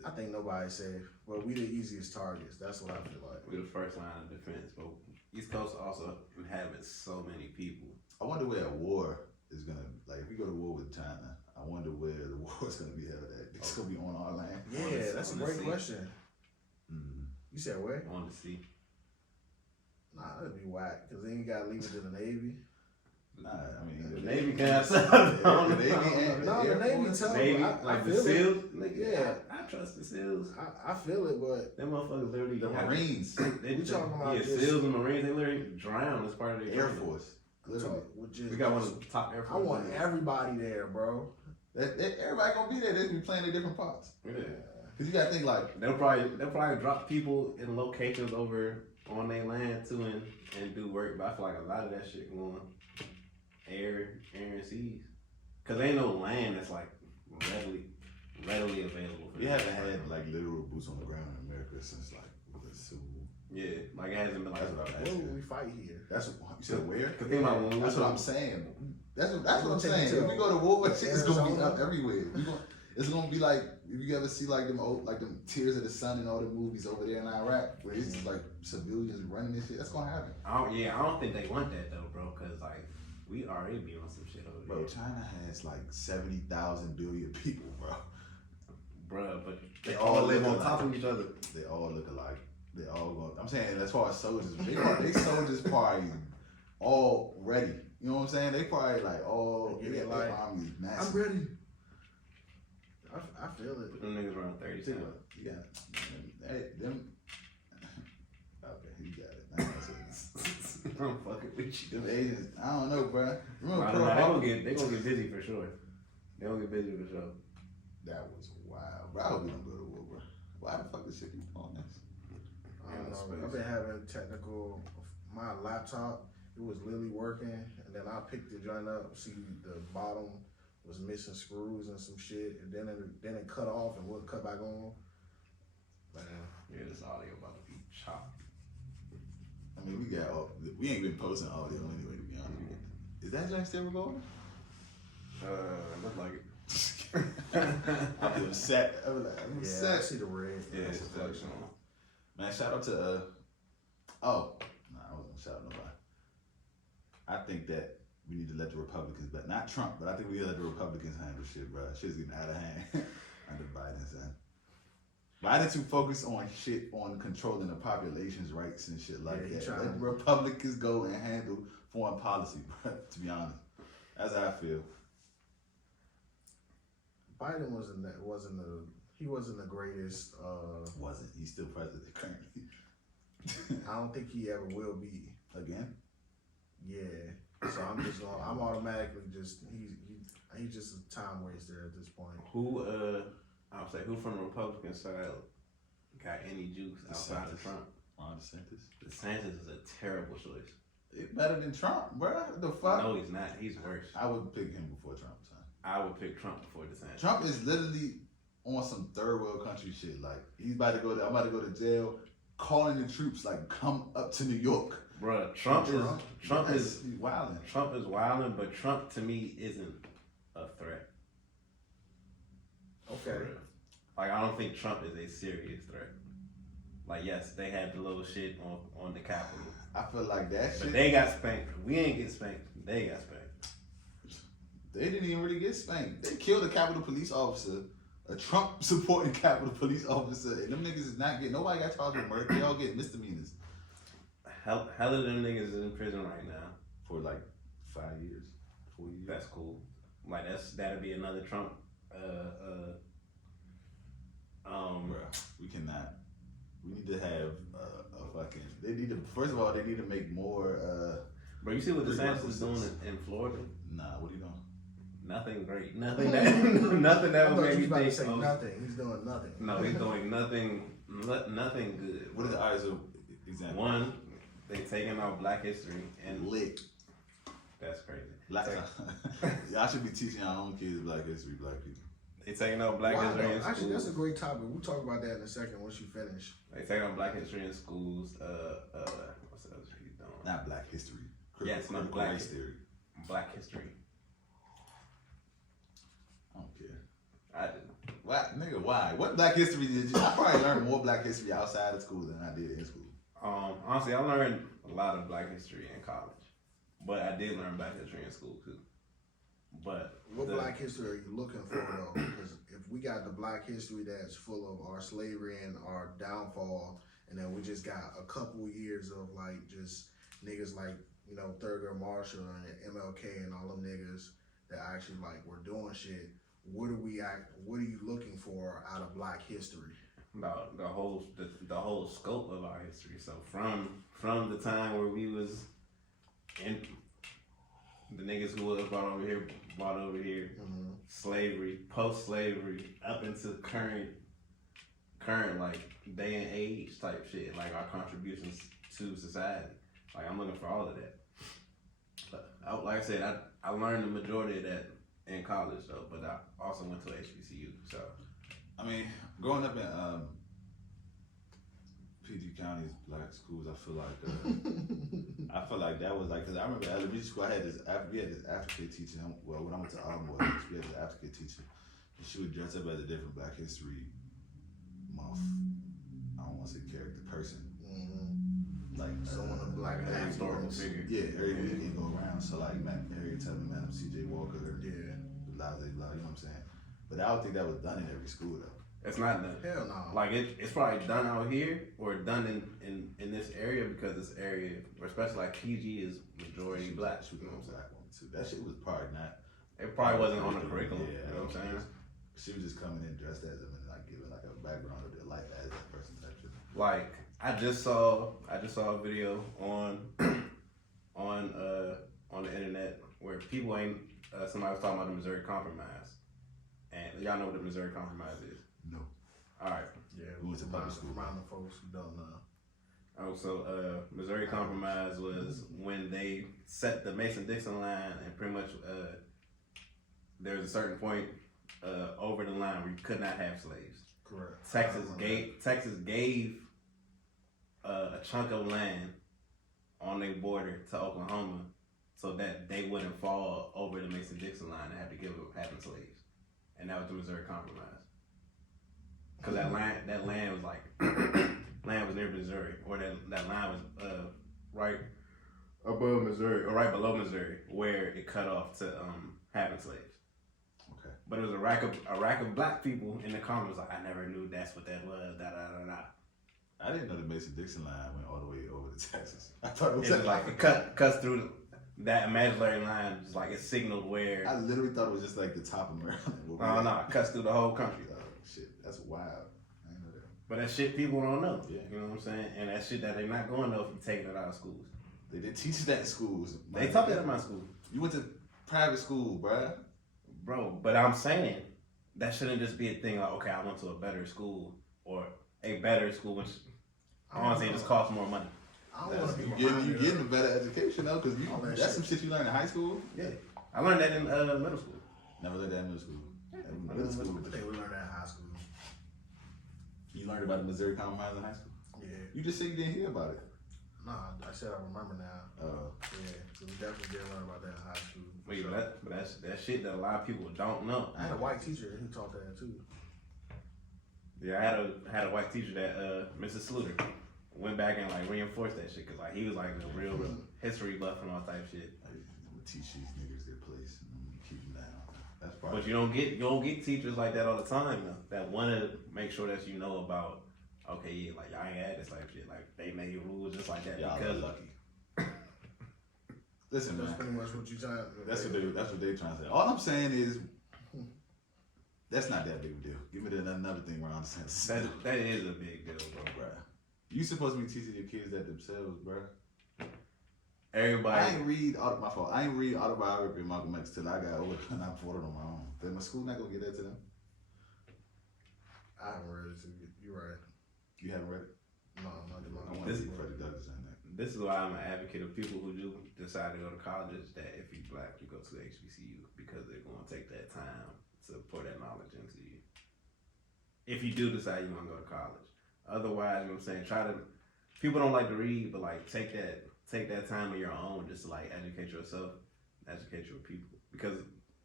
I think nobody's safe, but we the easiest targets. That's what I feel like. We're the first line of defense, but East Coast also inhabits so many people. I wonder where a war is gonna if we go to war with China. I wonder where the war is gonna be held at. It's gonna be on our land. Yeah, that's a great question. Mm-hmm. You said where? I want to see. Nah, that'd be whack because then you gotta leave it to the Navy. Nah, I mean The Navy can have the Navy and No, the Navy tough. Navy, I like the feel it. SEALs. Nigga, Yeah. I trust the SEAls. I feel it, but Them motherfuckers literally. the Marines, They We talking about yeah, just- SEAls and Marines. They literally drown as part of the their Air training. Force. Literally. We got one of the top Air I Force. want everybody there, bro. Everybody gonna be there. They be playing their different parts. Yeah. Cause you gotta think like They'll probably drop people in locations over on their land too and do work. But I feel like a lot of that shit going air and seas. Cause ain't no land that's like readily available. For we them. haven't had like literal boots on the ground in America since like the Civil War. Yeah, like it hasn't been like. That's what I'm Where asking. would we fight here? That's what you said. Where? Cause think about when we That's went what I'm to- saying. That's what I'm Take saying. it to If we go to war, it's gonna be Arizona. up everywhere. It's gonna be like if you ever see like them Tears of the Sun and all the movies over there in Iraq where it's just like civilians running this shit. That's gonna happen. I don't think they want that though, bro. Cause like we already be on some shit over Bro, there, China has like 70,000 billion people, bro. bro. But they They all all live look on top alike. of each other. They all look alike. They all go. I'm saying as far as soldiers, they soldiers probably all ready. You know what I'm saying? They probably like all They they get got like, their armies massive. I'm ready. I feel it. Them niggas around 30 Tell you times. what, you got them. Okay, you got it. Nah, that's it. I'm fucking with you. Them Asians, I don't know, bro. Remember I Pearl don't know, Harbor? they gonna get busy for sure. They gonna get busy for sure. That was wild, bro. I hope we don't go to war, bro. Why the fuck this shit keep on this? I don't know. I've been having technical. My laptop, it was literally working, and then I picked the joint up. See, the bottom was missing screws and some shit, and then it cut off and wouldn't cut back on. Man, Yeah, this audio about to be chopped. I mean, we ain't been posting audio anyway, to be honest with you. Is that joint still recording? Look like it. I've been upset. I'm yeah, I upset. see the red. Yeah, it's reflection on. Man, shout out to I wasn't gonna shout out nobody. I think that we need to let the Republicans back, not Trump, but I think we need to let the Republicans handle shit, bro. Shit's getting out of hand under Biden, son. Why did you focus on shit on controlling the population's rights and shit like Yeah, that? trying Let to- Republicans go and handle foreign policy, bro. To be honest, that's how I feel. Biden wasn't the greatest. Wasn't he still president currently? I don't think he ever will be. Again? Yeah. So I'm automatically just he's just a time waster at this point. Who I'll say who from the Republican side got any juice outside of Trump? Ron DeSantis. DeSantis is a terrible choice. It's better than Trump, bro. What the fuck? No, he's not. He's worse. I would pick him before Trump, son. I would pick Trump before DeSantis. Trump is literally on some third world country shit. Like I'm about to go to jail, calling the troops like come up to New York. Bruh, Trump Yes, is he's wilding. Trump is wilding, but Trump to me isn't a threat. Okay. For real. Like I don't think Trump is a serious threat. Like yes, they had the little shit on the Capitol, I feel like that but shit. they got spanked. We ain't get spanked. They got spanked. They didn't even really get spanked. They killed a Capitol Police officer, a Trump supporting Capitol Police officer, and them niggas is not getting. Nobody got charged with murder. They all get misdemeanors Hell of them niggas is in prison right now. for like 5 years, 4 years. That's cool. Like that'll be another Trump. Bruh, we cannot. We need to have a fucking. They need to. First of all, they need to make more. But you see what DeSantis is doing Requisites. in Florida? Nah, what are you doing? Nothing great. Nothing that nothing I that would thought make you me was about to think. say Oh, nothing. He's doing nothing. no, he's doing nothing. Nothing good. What are the eyes of example? One, they taking out Black history, and Lit. that's crazy. Black. Y'all should be teaching our own kids Black history, Black people. They taking out Black Why history though? in Actually, that's a schools. great topic. We'll talk about that in a second once you finish. They taking out Black history in schools. What's else he's doing? Not Black history. Yes, not critical Black race theory. Black history. I don't care. I did. Why, nigga? Why? What Black history did you? I probably learned more Black history outside of school than I did in school. Honestly, I learned a lot of Black history in college, but I did learn Black history in school too. But What Black history are you looking for though? Because if we got the Black history that's full of our slavery and our downfall, and then we just got a couple years of like just niggas like Thurgood Marshall and MLK and all them niggas that actually like were doing shit. What are you looking for out of Black history? the whole scope of our history. So from the time where we was in the niggas who was brought over here, Mm-hmm. slavery, post slavery, up into current like day and age type shit, like our contributions to society. Like I'm looking for all of that. But like I said, I learned the majority of that in college though, but I also went to HBCU. So I mean, growing up in PG County's Black schools, I feel like that was like, cause I remember elementary school, we had this African teacher. Well, when I went to Ardmore, we had this African teacher, and she would dress up as a different Black History Month. I don't want to say character, person. Mm-hmm. Like Someone of Black like a historical figure. Yeah, every weekend go around. So like, man, Harriet Tubman, Madam C.J. Walker, Yeah. blah blah blah. You know what I'm saying? But I don't think that was done in every school though. it's not done. Hell no. Like it's probably done out here or done in this area because this area, or especially like PG, is majority Black. She was You know what I'm saying? Black woman too. That shit was probably not. It probably wasn't on the curriculum. Yeah, You know what I'm saying? She was just coming in dressed as them and like giving like a background of their life as that person type shit. Like I just saw a video on on the internet where people ain't somebody was talking about the Missouri Compromise, and y'all know what the Missouri Compromise is. No. All right. Yeah, We went to public school. Remind the folks who don't know. Oh, so Missouri Compromise was when they set the Mason-Dixon line, and pretty much there was a certain point over the line where you could not have slaves. Correct. Texas gave a chunk of land on their border to Oklahoma so that they wouldn't fall over the Mason-Dixon line and have to give up having slaves, and that was the Missouri Compromise. Cause that land was like land was near Missouri, or that line was right above Missouri or right below Missouri, where it cut off to having slaves. Okay. But it was a rack of black people in the comments like, I never knew that's what that was. Da da da da. I didn't know the Mason-Dixon line went all the way over to Texas. I thought it was Like it cuts through that imaginary line, just like it signaled where. I literally thought it was just like the top of Maryland. No, it cuts through the whole country. Oh shit, that's wild. I didn't know that. But that shit people don't know. Yeah. You know what I'm saying? And that shit that they're not going to know if you taking it out of schools. They didn't teach that in schools. They taught that in my school. You went to private school, bruh. Bro, but I'm saying that shouldn't just be a thing like, okay, I went to a better school or a better school, which I want to say it just costs more money. I don't want to be You getting a better education though, because that's some shit you learned in high school. Yeah. I learned that in middle school. Never learned that in middle school. Middle school, but they would learn that in high school. You learned about the Missouri Compromise in high school? Yeah. You just said you didn't hear about it. Nah, I said I remember now. Yeah, so we definitely did learn about that in high school. Wait, but that's that shit that a lot of people don't know. I had a white teacher who taught that too. Yeah, I had a white teacher that Mrs. Sluter went back and like reinforced that shit because like he was like a real history buff and all type shit. I'm gonna teach these niggas their place and keep them down. That's probably. But you don't get teachers like that all the time though. That want to make sure that you know about. Okay, yeah, like y'all ain't had this type shit. Like they made rules just like that y'all because are lucky. Listen, That's man. pretty much what you trying. That's what they trying to say. All I'm saying is, that's not that big a deal. Give me another thing where I'm saying. that is a big deal, bro. Bruh. You supposed to be teaching your kids that themselves, bruh. Everybody. I ain't read my fault. I ain't read autobiography of Malcolm X till I got older and I fought it on my own. Then my school not gonna get that to them. I haven't read it too. You're right. You haven't read it? No, not I the want to see Freddie Douglass in that. This is why I'm an advocate of people who do decide to go to college. That if you're black, you go to HBCU because they're going to take that time to pour that knowledge into you. If you do decide you want to go to college, otherwise, you know what I'm saying, people don't like to read, but like take that time of your own just to like educate yourself, educate your people. Because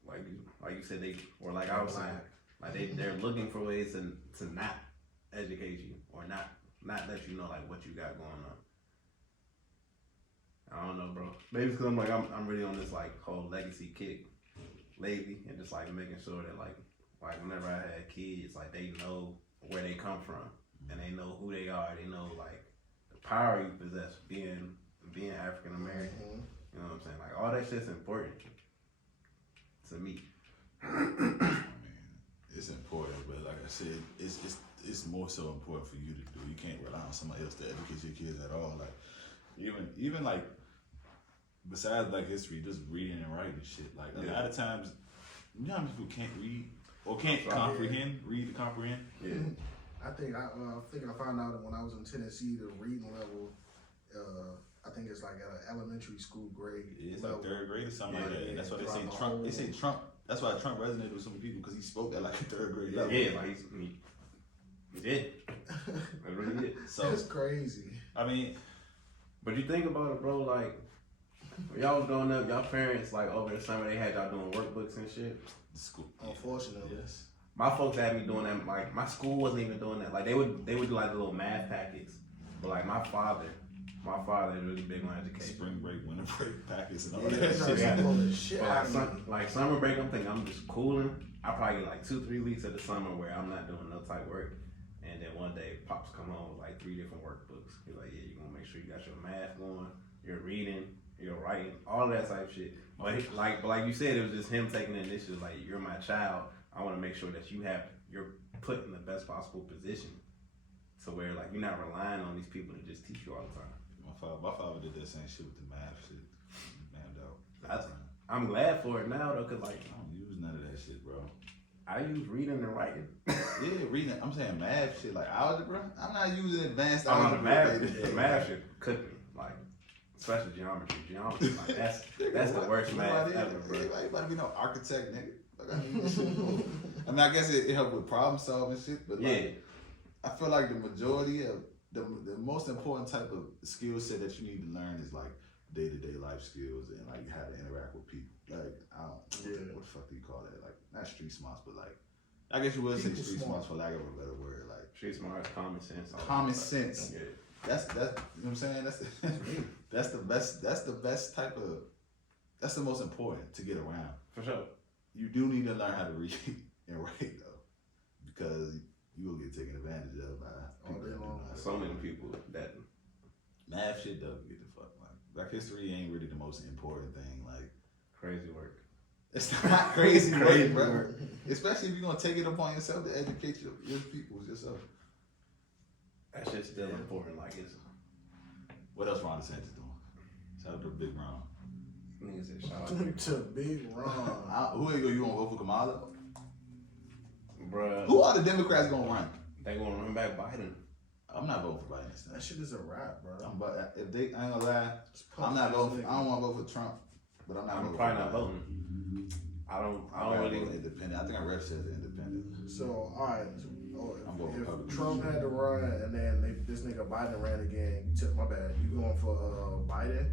like you said, I was saying, like they're looking for ways to not educate you or not let you know like what you got going on. I don't know, bro. Maybe it's because I'm really on this like whole legacy kick lately, and just like making sure that like whenever I had kids, like they know where they come from and they know who they are. They know like the power you possess being African American. Mm-hmm. You know what I'm saying? Like all that shit's important to me. I mean, it's important, but like I said, it's more so important for you to do. You can't rely on somebody else to educate your kids at all. Like even like besides like history, just reading and writing shit. Like a lot of times, you know how many people can't read or can't read to comprehend. Yeah. I think I found out that when I was in Tennessee, the reading level, I think it's like at an elementary school grade. It's level. like third grade or something like that. Yeah, And that's why they say throughout the Trump. whole- They say Trump. That's why Trump resonated with so many people because he spoke at like a third grade level. Yeah, like he did. I really did. So That's crazy. I mean, But you think about it, bro, like, when y'all was growing up, y'all parents, like, over the summer, they had y'all doing workbooks and shit. the school. Unfortunately. Yes. My folks had me doing that, like, my school wasn't even doing that. Like, they would do, like, the little math packets. But, like, my father is really big on education. Spring break, winter break packets and all Yeah, that that's shit. Yeah. the shit But, out of me. like, summer break, I'm thinking I'm just cooling. I probably get, like, 2-3 weeks of the summer where I'm not doing no type work. And then one day, Pops come home with, like, 3 different workbooks. He's like, yeah, you're going to make sure you got your math going. You're reading, you're writing, all that type of shit. But like you said, it was just him taking the initiative. Like, you're my child. I want to make sure that you're put in the best possible position, to where like you're not relying on these people to just teach you all the time. My father did that same shit with the math shit. Man, dog. I'm glad for it now though, cause like I don't use none of that shit, bro. I use reading and writing. Yeah, reading. I'm saying math shit like algebra. I'm not using advanced I'm on algebra. the math shit cooked me, like especially geometry. Geometry, like that's the worst math ever, bro. Everybody about to be no architect, nigga. Like, I mean, I guess it helped with problem solving shit, but like, Yeah. I feel like the majority of the most important type of skill set that you need to learn is like day-to-day life skills and like how to interact with people. Like, what the fuck do you call that? Like, not street smarts, but like, I guess you would say People street smart. smarts for lack of a better word. Like, Street smarts, common sense. all common that stuff. sense. Yeah. That's you know what I'm saying? That's the best type of, that's the most important to get around. For sure. you do need to learn how to read and write though, because you will get taken advantage of by people that do not. So many people that Math shit though, get the fuck like Black history ain't really the most important thing. Like crazy work. it's not crazy Crazy work, bro. work. Especially if you're gonna take it upon yourself to educate your people yourself. That shit's still important. Like it's What else Ron DeSantis doing? Shout out to Big Ron. niggas said shout out to Big Ron. Who are you gonna vote for Kamala? Bruh. Who are the Democrats gonna run? They gonna run back Biden. I'm not voting for Biden this time. That shit is a rap, bro. If they, I ain't gonna lie, I'm not voting. I don't want to vote for Trump, but I'm not. I'm voting probably for not Biden. voting. I don't I'm really. voting independent. I think our rep says independent. So, alright. I'm going If Republican. Trump had to run and then this nigga Biden ran again, you took my bad. You going for Biden?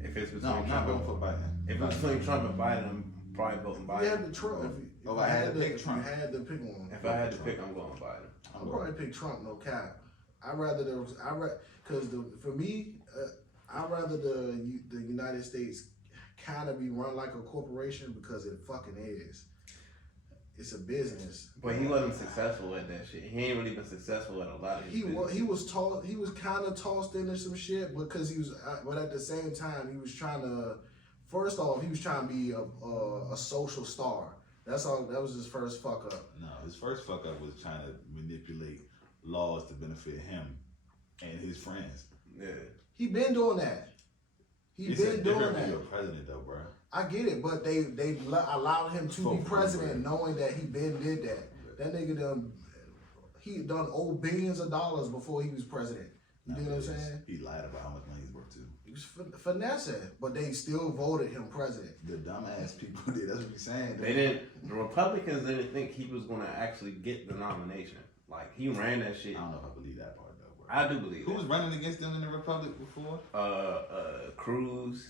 If it's between No, I'm not Trump voting for Biden. If it's between Trump and Biden, I'm probably voting You had Biden. to Trump. If I had to pick Trump. You had to pick one. If I had to pick, I'm going Biden. I'd probably pick Trump, no cap. Because for me, I'd rather the United States kind of be run like a corporation because it fucking is. It's a business. But he wasn't successful at that shit. He ain't really been successful at a lot of his business. He was kind of tossed into some shit because but at the same time he was trying to. First off, he was trying to be a social star. That's all. That was his first fuck up. No, his first fuck up was trying to manipulate laws to benefit him and his friends. Yeah. He been doing that. It's Been doing different that. when you're president though, bro. I get it, but they allowed him to be president knowing that he been did that. That nigga done owed billions of dollars before he was president. You know what I'm saying? He lied about how much money he's worth too. He was finessing, but they still voted him president. The dumbass people did. That's what he's saying. The Republicans didn't think he was gonna actually get the nomination. Like he ran that shit. I don't know if I believe that part though, bro. I do believe Who that. was running against them in the Republic before? Cruz.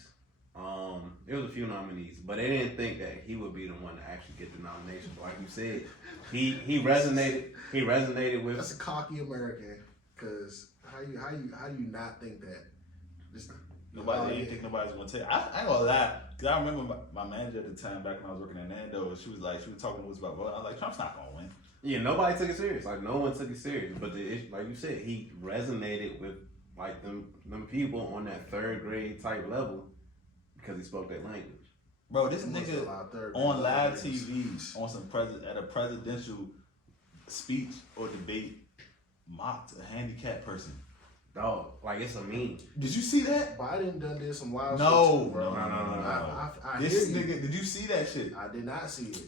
There was a few nominees, but they didn't think that he would be the one to actually get the nomination. Like you said, he resonated. He resonated with. That's a cocky American. Cause how you not think that? Just, Nobody didn't think nobody's gonna take. I ain't gonna lie, cause I remember my manager at the time back when I was working at Nando's. She was talking to us about voting. I was like, Trump's not gonna win. Yeah, nobody took it serious. Like no one took it serious. But like you said, he resonated with like them people on that third grade type level because he spoke that language. Bro, this nigga on live TV on some at a presidential speech or debate mocked a handicapped person. Dog, like it's a meme. Did you see that? Biden done did some wild shit No, too, bro. no. I This hear you. nigga, did you see that shit? I did not see it.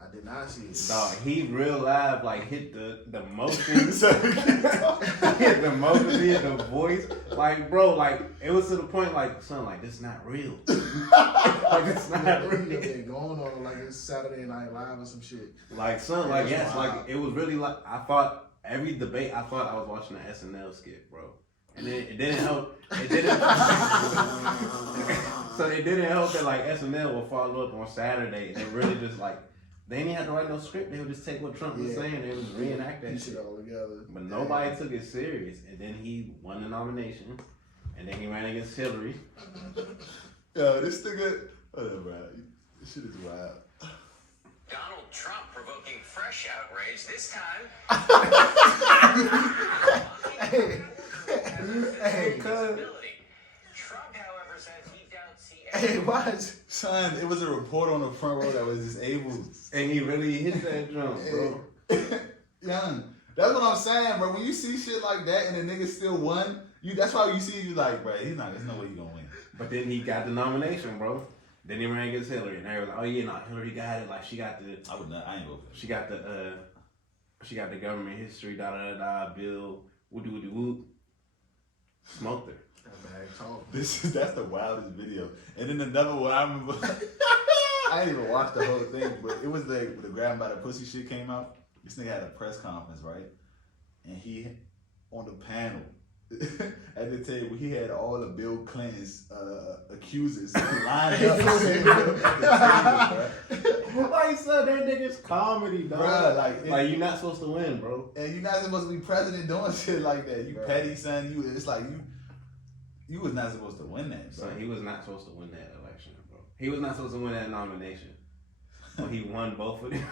I did not see it. Dog, he real live like hit the motions. Hit the motion, he hit the voice. Like, bro, like it was to the point like, son, like this not real. Like it's not real. Been going on like it's Saturday Night Live or some shit. Like son, like yes, like it was really like I thought every debate I thought I was watching an SNL skit, bro. And then it didn't help. It didn't. So it didn't help that like SNL will follow up on Saturday and really just like they didn't have to write no script. They would just take what Trump was saying and they would just reenact that shit all together. But nobody took it serious. And then he won the nomination. And then he ran against Hillary. Yo, this nigga, whatever, this shit is wild. Donald Trump provoking fresh outrage, this time. Hey, Trump, however, says he doubts he hey, why is Son, it was a reporter on the front row that was disabled. And he really hit that drum, bro. Young, that's what I'm saying, bro. When you see shit like that and the nigga still won, that's why you see you like, bro, there's no way he gonna win. But then he got the nomination, bro. Then he ran against Hillary, and they were like, "Oh yeah, no, Hillary got it. Like she got the, I ain't voting. she got the government history, bill, woody whoop, smoked her." That's the wildest video. And then another one I remember. I didn't even watch the whole thing, but it was the grab by the pussy shit came out. This nigga had a press conference, right? And he on the panel. At the table, he had all of Bill Clinton's accusers lined up at the table, bro. Like, son, that nigga's comedy, dog. Bruh, like you're not supposed to win, bro. And you're not supposed to be president doing shit like that. You petty, son. It's like you was not supposed to win that, bro. Son, he was not supposed to win that election, bro. He was not supposed to win that nomination. But he won both of them.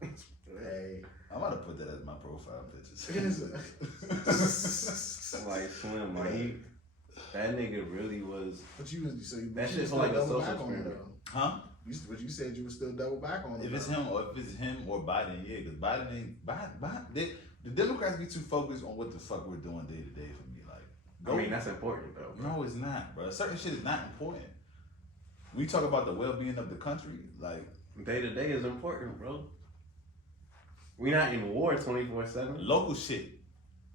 Hey, I'm about to put that as my profile pictures. Like Slim, like that nigga really was. but you was so you, That you shit's still like a double social back on him, experiment. though. Huh? But you said you would still double back on him. If it's though. him or Biden, yeah, because Biden ain't Biden. The Democrats be too focused on what the fuck we're doing day to day for me. Like, I mean, that's important though. Bro. no, it's not, bro. Certain shit is not important. We talk about the well-being of the country, like Day to day is important, bro. We not in war 24/7. local shit.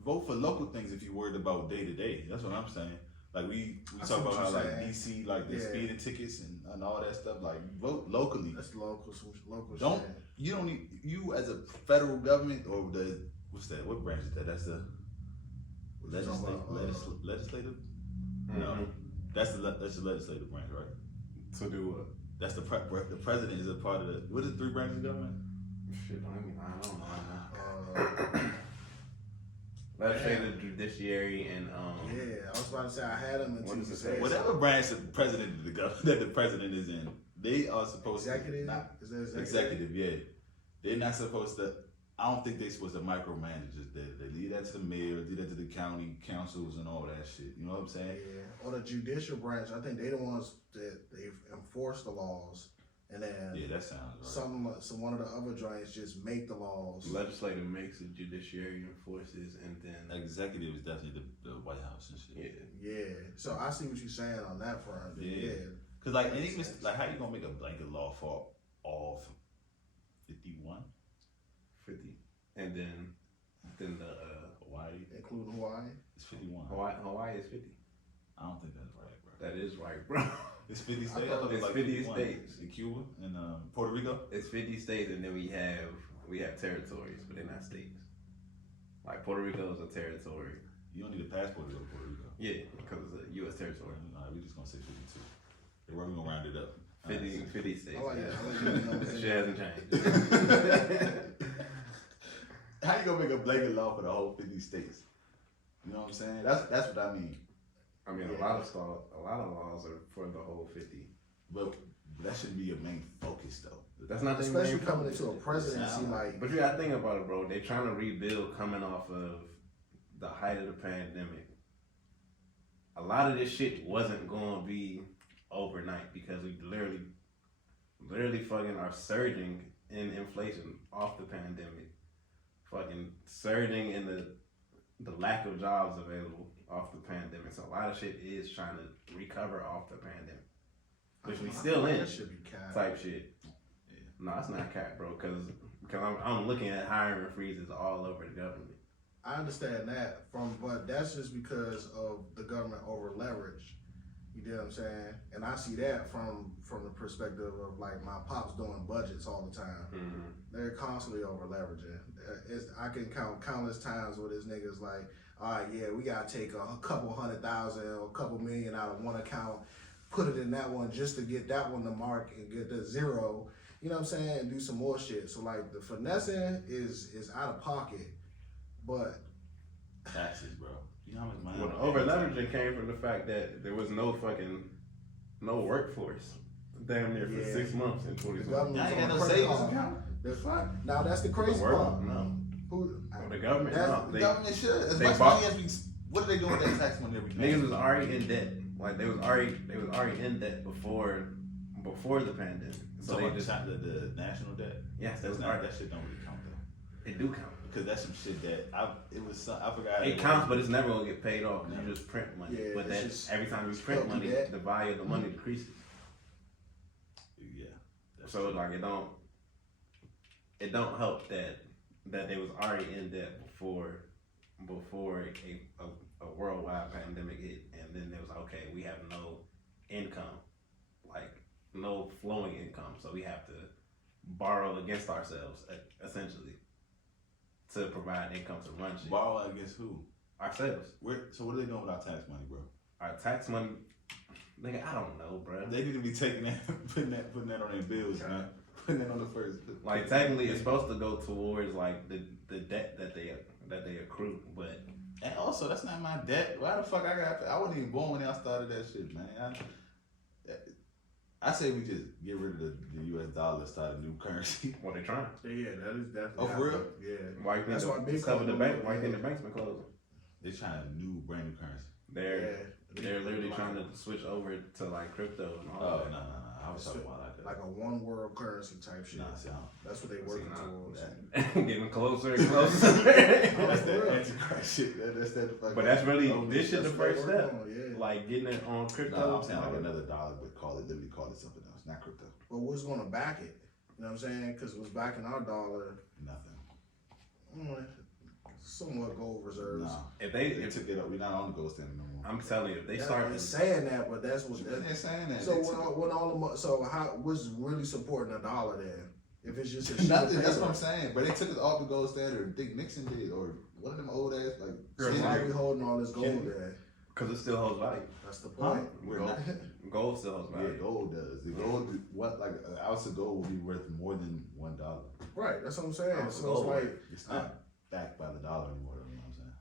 Vote for local things if you worried about day to day. That's what I'm saying. Like we I see talk about what how you're like saying. DC, like the Yeah. speeding tickets and all that stuff. Like vote locally. That's local, some local Don't shit. you don't need you as a federal government or the what's that? What branch is that? That's the What you talking about? legislative. Mhm. No, that's the legislative branch, right? To do what? That's the president is a part of the. What is 3 branches of government? Shit, I don't know. Legislative, judiciary, and Yeah, I was about to say I had him What until does you it said say? Whatever branch the president of the government that the president is in, they are supposed executive. to not Is that executive. Yeah, they're not supposed to. I don't think they're supposed to micromanage it. They leave that to the mayor, leave that to the county councils and all that shit. You know what I'm saying? Yeah, or the judicial branch. I think they the ones that they enforce the laws, and then Yeah, that sounds right. some one of the other joints just make the laws. legislative makes it, judiciary enforces, and then Executive is definitely the White House and shit. yeah. Yeah, so I see what you're saying on that front. Yeah. Yeah, Cause like, and even like, how you gonna make a blanket law for all 51? 50, and then the Hawaii, including Hawaii. it's 51. Hawaii is 50. I don't think that's right, bro. That is right, bro. It's 50 I states. thought thought it was it's 50 51. states. In Cuba and Puerto Rico. It's 50 states, and then we have territories, but they're not states. Like Puerto Rico is a territory. You don't need a passport to go to Puerto Rico. Yeah, because it's a U.S. territory. All right, we just gonna say 52. We're gonna round it up. 50 states. I like yeah. that. I like that number. Shit hasn't changed. How you gonna make a blanket law for the whole 50 states? You know what I'm saying? That's what I mean. I mean, a lot of laws are for the whole 50. But that shouldn't be your main focus, though. That's not the Especially main coming focus. into a presidency Sound like. But you gotta think about it, bro. They trying to rebuild coming off of the height of the pandemic. A lot of this shit wasn't gonna be overnight because we literally fucking are surging in inflation off the pandemic. Fucking surging in the lack of jobs available off the pandemic. So a lot of shit is trying to recover off the pandemic. Which we still in That should be kind. type shit. No, it's not cap, bro, because I'm looking at hiring freezes all over the government. I understand that but that's just because of the government over leverage. You know what I'm saying? And I see that from the perspective of like my pops doing budgets all the time. Mm-hmm. They're constantly over leveraging. I can count countless times where this nigga's like, all right, yeah, we gotta take a couple 100,000 or a couple million out of one account, put it in that one just to get that one to mark and get the zero. You know what I'm saying? And do some more shit. So like the finessing is out of pocket, but Taxes, bro. You know how much money? Well, the over leveraging came from the fact that there was no workforce damn near for Yeah. 6 months in the 2020. government Y'all ain't got on no credit savings card. account? The fuck? Now that's the crazy The world, part. no. Who? The government, That's- no. The government should. As they much bought- money as we. What are they doing with that tax money every Niggas was already in debt. Like they was already in debt before the pandemic. So So they just the national debt. yes, That's that's not right. that shit don't really count though. It do count. Because that's some shit that I forgot. It counts, but it's never gonna get paid off. You just print money. Yeah, but it's that's just every time you print healthy money, debt. the value of the money decreases. Yeah. That's So like it don't help that they was already in debt before a worldwide pandemic hit, and then there was okay, we have no income, like no flowing income, so we have to borrow against ourselves essentially to provide income to run shit. Borrow against who? Ourselves. So what are they doing with our tax money, bro? Our tax money, nigga, I don't know, bro. They need to be taking that, putting that on their bills, man. Putting that on the first. Like technically, it's supposed to go towards like the debt that they accrue, but And also, that's not my debt. Why the fuck I wasn't even born when y'all started that shit, man. I say we just get rid of the U.S. dollar, start a new currency. What they trying? Yeah, that is definitely. Oh, for real? Yeah. Why you think That's why Bitcoin cover the bank? moved, Why you think yeah. the bank's been closing? They're trying a new, brand new currency. They're literally trying to switch over to like crypto and all Oh, that. no. I was talking about like a one world currency type shit. Nah, see, I don't. That's what they working towards. Getting closer and closer. That's that antichrist shit. That's that fucking. But that's really Oh, this shit the That's what they first working step. on, yeah. Like getting it on crypto. No, I'm saying like another dollar, but literally call it something else, not crypto. But what's going to back it? You know what I'm saying? Because what's backing our dollar, Nothing. somewhat gold reserves. No. If They they took it up. We're not on the gold standard no more. I'm telling you, if they They're start saying that, but that's what. They're saying that. So They when took it- all, when all the so how what's really supporting the dollar then? If it's just a sheet of Nothing. That's paper? what I'm saying. But they took it off the gold standard. I think Nixon did, or one of them old ass like. So why are we holding all this gold Kennedy. then? because it still holds value. That's the Huh? point. We're Gold, not. gold still holds Yeah, value. gold does. The gold, what like an ounce of gold will be worth more than $1. Right. That's what I'm saying. Ounce of So it's gold. like It's not backed by the dollar anymore. You know what I'm saying?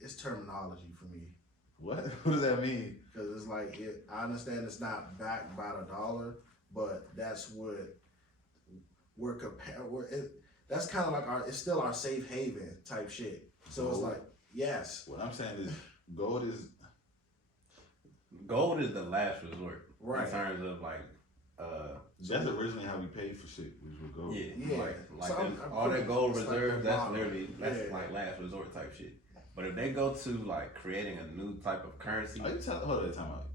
it's terminology for me. What? What does that mean? Because it's like I understand it's not backed by the dollar, but that's what we're comparing. That's kind of like it's still our safe haven type shit. So it's Gold? like yes, What I'm saying is, gold is Gold is the last resort right. in terms of like that's originally how we paid for shit, which was gold. yeah, Yeah. like So them- I'm all that putting- gold it's like reserves. the That's bottom. literally Yeah. like last resort type shit. But if they go to like creating a new type of currency, Are you hold on, time out.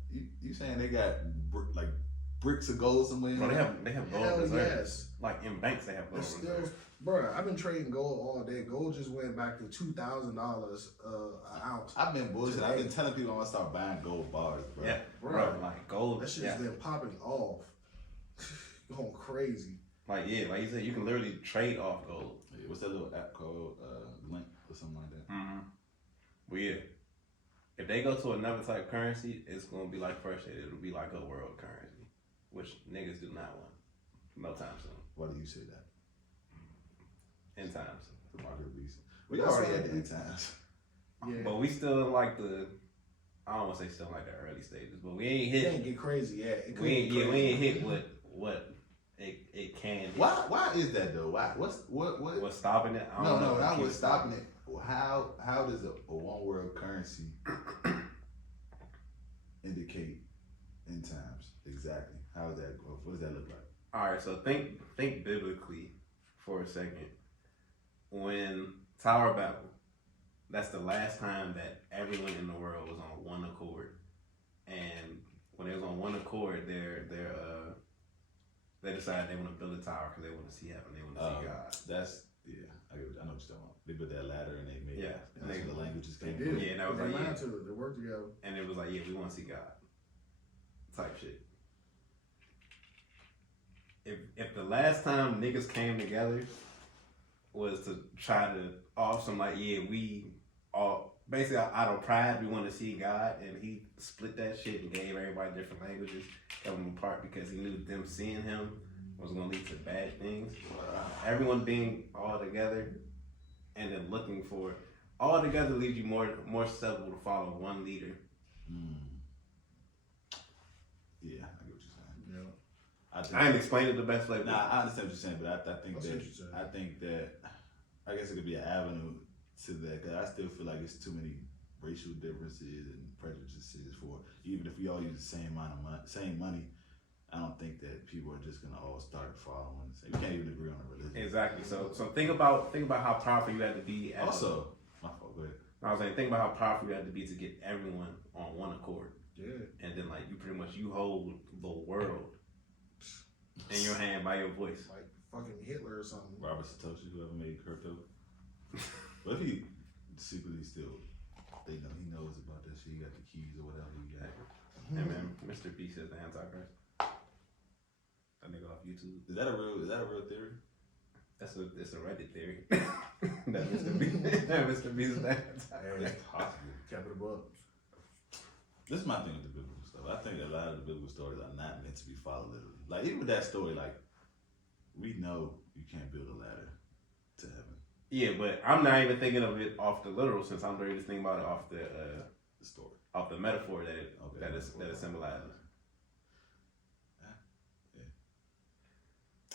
You saying they got like bricks of gold somewhere? bro, they have gold Hell reserves. yes. Like in banks, they have gold It's still, reserves. bro. I've been trading gold all day. Gold just went back to $2,000 an ounce. I've been bullshit. I've been telling people I'm gonna start buying gold bars, bro. Yeah, bro, Right. like gold. That shit's Yeah, been popping off, going crazy. like you said, you can literally trade off gold. Yeah, what's that little app called? Link or something like that. Mm-hmm. Well, yeah. If they go to another type of currency, it's gonna be like first aid. It'll be like a world currency, which niggas do not want. No time soon. Why do you say that? In times. The market beast. We That's already what at I the end times. Yeah, But we still in like I don't want to say still in like the early stages, but we ain't it hit. ain't get crazy yet. It could We ain't get crazy. hit what it can. Hit. Why is that though? Why? What? What's stopping it? I No, don't know. not Keep what's stopping it. How does a one world currency indicate end times exactly? How does that go? What does that look like? All right, so think biblically for a second. When Tower Babel, that's the last time that everyone in the world was on one accord, and when they was on one accord, they decided they want to build a tower because they want to see heaven, they want to see God. That's I know what you're talking about. They built that ladder and they made Yeah, that's where the languages They came did. from. Yeah, and that was they like, lied yeah. to it. They worked together. And it was like, yeah, we want to see God, type shit. If the last time niggas came together was to try to off some like, yeah, we all basically out of pride we want to see God, and he split that shit and gave everybody different languages, kept them apart because he knew them seeing him was gonna lead to bad things. Everyone being all together and then looking for all together leaves you more susceptible to follow one leader. Yeah, I get what you're saying. Yeah. I ain't explained it the best way. Nah, I understand what you're saying, but I think That's what you're saying. I guess it could be an avenue to that. Cause I still feel like it's too many racial differences and prejudices for even if we all use the same amount of same money. I don't think that people are just gonna all start following. We can't even agree on a religion. Exactly. So think about how powerful you had to be. Also, my fault. Go ahead. I was saying, think about how powerful you had to be to get everyone on one accord, Yeah. and then like you pretty much you hold the world in your hand by your voice. Like fucking Hitler or something. Robert Satoshi, whoever made crypto. What if he secretly still? He knows about that shit. He got the keys or whatever he got. And then Mr. Beast is the Antichrist. That nigga off YouTube. Is that a real theory? It's a Reddit theory. that Mr. Beast is the Antichrist. Hey, It's possible. kept it above. This is my thing with the biblical stuff. I think a lot of the biblical stories are not meant to be followed literally. Like even with that story, like we know you can't build a ladder to heaven. Yeah, but I'm not even thinking of it off the literal sense. I'm really just thinking about it off The story. the metaphor that it Okay. that it symbolizes.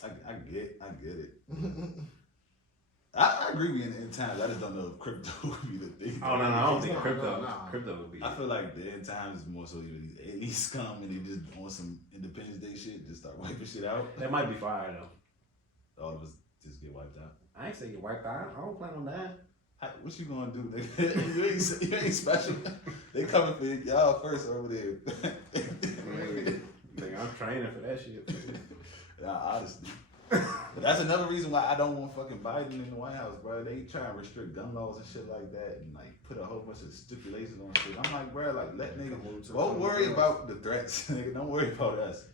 I get it. I agree with you in times. I just don't know if crypto would be the thing. Oh no, I don't think No, crypto. no. Crypto would be. I feel like the end times is more so you at least come and they just on some Independence Day shit, just start wiping shit out. That might be fire though. All of us just get wiped out. I ain't say get wiped out. I don't plan on that. What you gonna do, nigga? you ain't special. They coming for y'all first over there. Nigga, I'm training for that shit. Nah, honestly. That's another reason why I don't want fucking Biden in the White House, bro. They try to restrict gun laws and shit like that, and like put a whole bunch of stipulations on shit. I'm like, bro, like let niggas don't worry about the threats, nigga. Don't worry about us.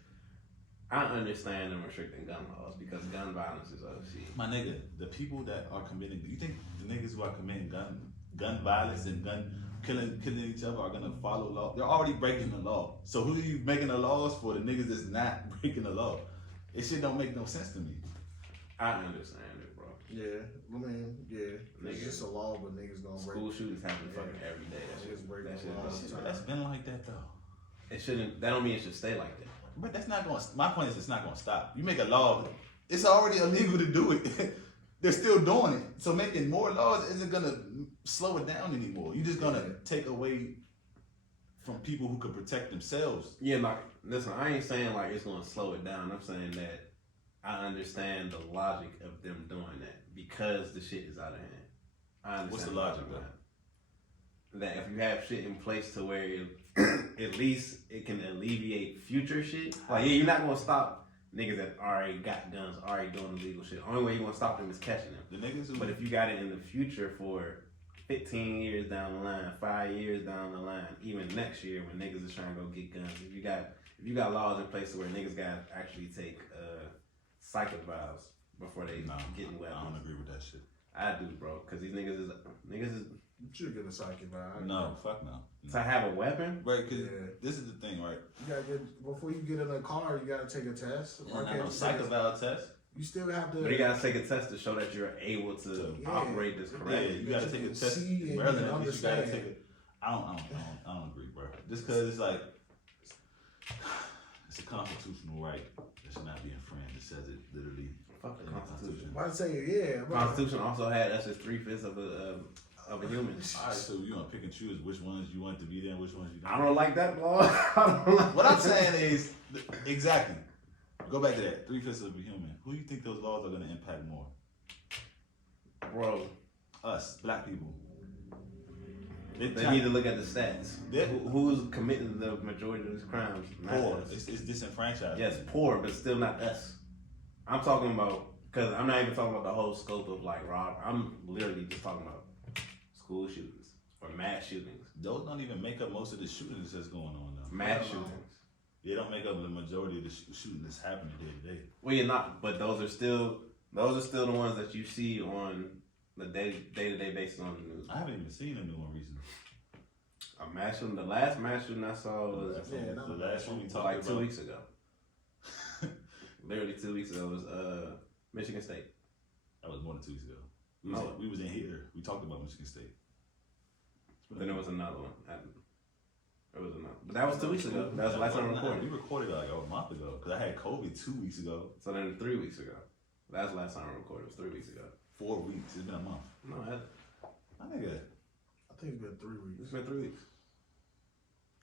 I understand them restricting gun laws because gun violence is other shit. My nigga, the people that are committing, do you think the niggas who are committing gun violence and killing each other are gonna follow law? They're already breaking the law. So who are you making the laws for? The niggas that's not breaking the law. It shit don't make no sense to me. I understand it, bro. Yeah, I mean, yeah. It's Niggas. just a law, but niggas gonna break. School shootings happen fucking every day. That Niggas shit, break that the law. shit, That's been like that though. it shouldn't. That don't mean it should stay like that. But that's not going. My point is, it's not going to stop. You make a law, it's already illegal to do it. They're still doing it. So making more laws isn't going to slow it down anymore. You're just going to take away from people who could protect themselves. Yeah, like listen, I ain't saying like it's gonna slow it down. I'm saying that I understand the logic of them doing that because the shit is out of hand. I understand. What's the logic behind it. That if you have shit in place to where at least it can alleviate future shit. Like, yeah, you're not gonna stop niggas that already got guns, already doing illegal shit. Only way you're gonna stop them is catching them. The niggas who, But if you got it in the future for 15 years down the line, 5 years down the line, even next year when niggas is trying to go get guns, if you got laws in place where niggas got to actually take psychic vows before they get in weapons. I don't agree with that shit. I do, bro, because these niggas is You should get a psychic vibe. No, fuck no. to have a weapon. Right, because Yeah. this is the thing, right? You gotta get before you get in a car. You gotta take a test. Yeah, Why not can't no you psych eval test. You still have to. But you gotta take a test to show that you're able to Yeah. operate this Yeah, correctly. you gotta you take a can test. see and you Maryland, can at least you gotta understand. take it. I don't agree, bro. Just because it's like it's a constitutional right that should not be infringed. It says it literally. Fuck the in the Constitution. Why say yeah? The Bro. Constitution also had us as 3/5 of a human. All right, so you gonna pick and choose which ones you want to be there and which ones you don't. I don't like that law. I don't like What I'm saying is exactly. Go back to that 3/5 of a human. Who do you think those laws are gonna impact more? bro. Us, black people. They need to look at the stats. They- Who's committing the majority of these crimes? Not poor. us. It's disenfranchised. Yes, poor, but still not us. I'm talking about, because I'm not even talking about the whole scope of like rob. I'm literally just talking about school shootings or mass shootings. Those don't even make up most of the shootings that's going on now. Mass shootings. They don't make up the majority of the shooting that's happening day to day. Well, you're not, but those are still the ones that you see on the day-to-day basis on the news. I haven't even seen a new one recently. A mass shooting. The last mass shooting I saw was The last one we talked like about. 2 weeks ago. Literally 2 weeks ago was Michigan State. That was more than 2 weeks ago. No. We was in here. We talked about Michigan State. Then there was another one. There was another, but that was 2 weeks ago. That was the last time I recorded. We recorded like a month ago because I had COVID 2 weeks ago. So then 3 weeks ago. That's the last time I recorded. It was 3 weeks ago. 4 weeks. It's been a month. No, My nigga. I think it's been 3 weeks. it's been 3 weeks.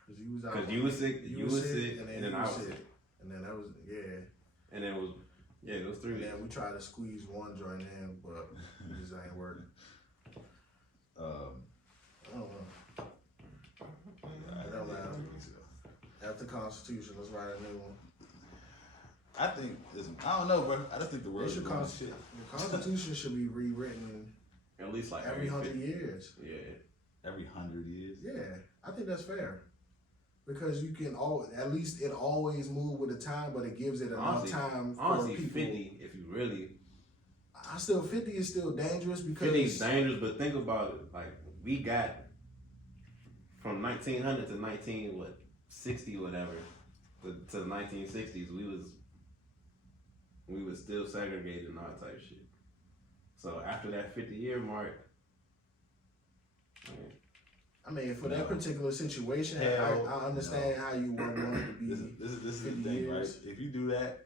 Cause you was out. Because you was sick, you was sick, and then you I was sick. sick. And then that was And then it was 3 And weeks. then we tried to squeeze one joint in, but it just ain't working. I don't know. Don't matter. After Constitution, let's write a new one. I think, listen, I don't know, bro. I just think the world They should going shit. The Constitution should be rewritten At least like every 100 50. years. Yeah. every 100 years. Yeah, I think that's fair. Because you can at least it always move with the time, but it gives it enough Honestly, time for Honestly, people. 50, if you really. 50 is still dangerous because 50 is dangerous, but think about it. Like, we got from 1900 to 60 whatever, to the 1960s, we was still segregated and all that type of shit. So after that 50-year mark, I mean, for that particular situation, Hell I understand how you would want it to be. This is the 50 thing, years. right? If you do that,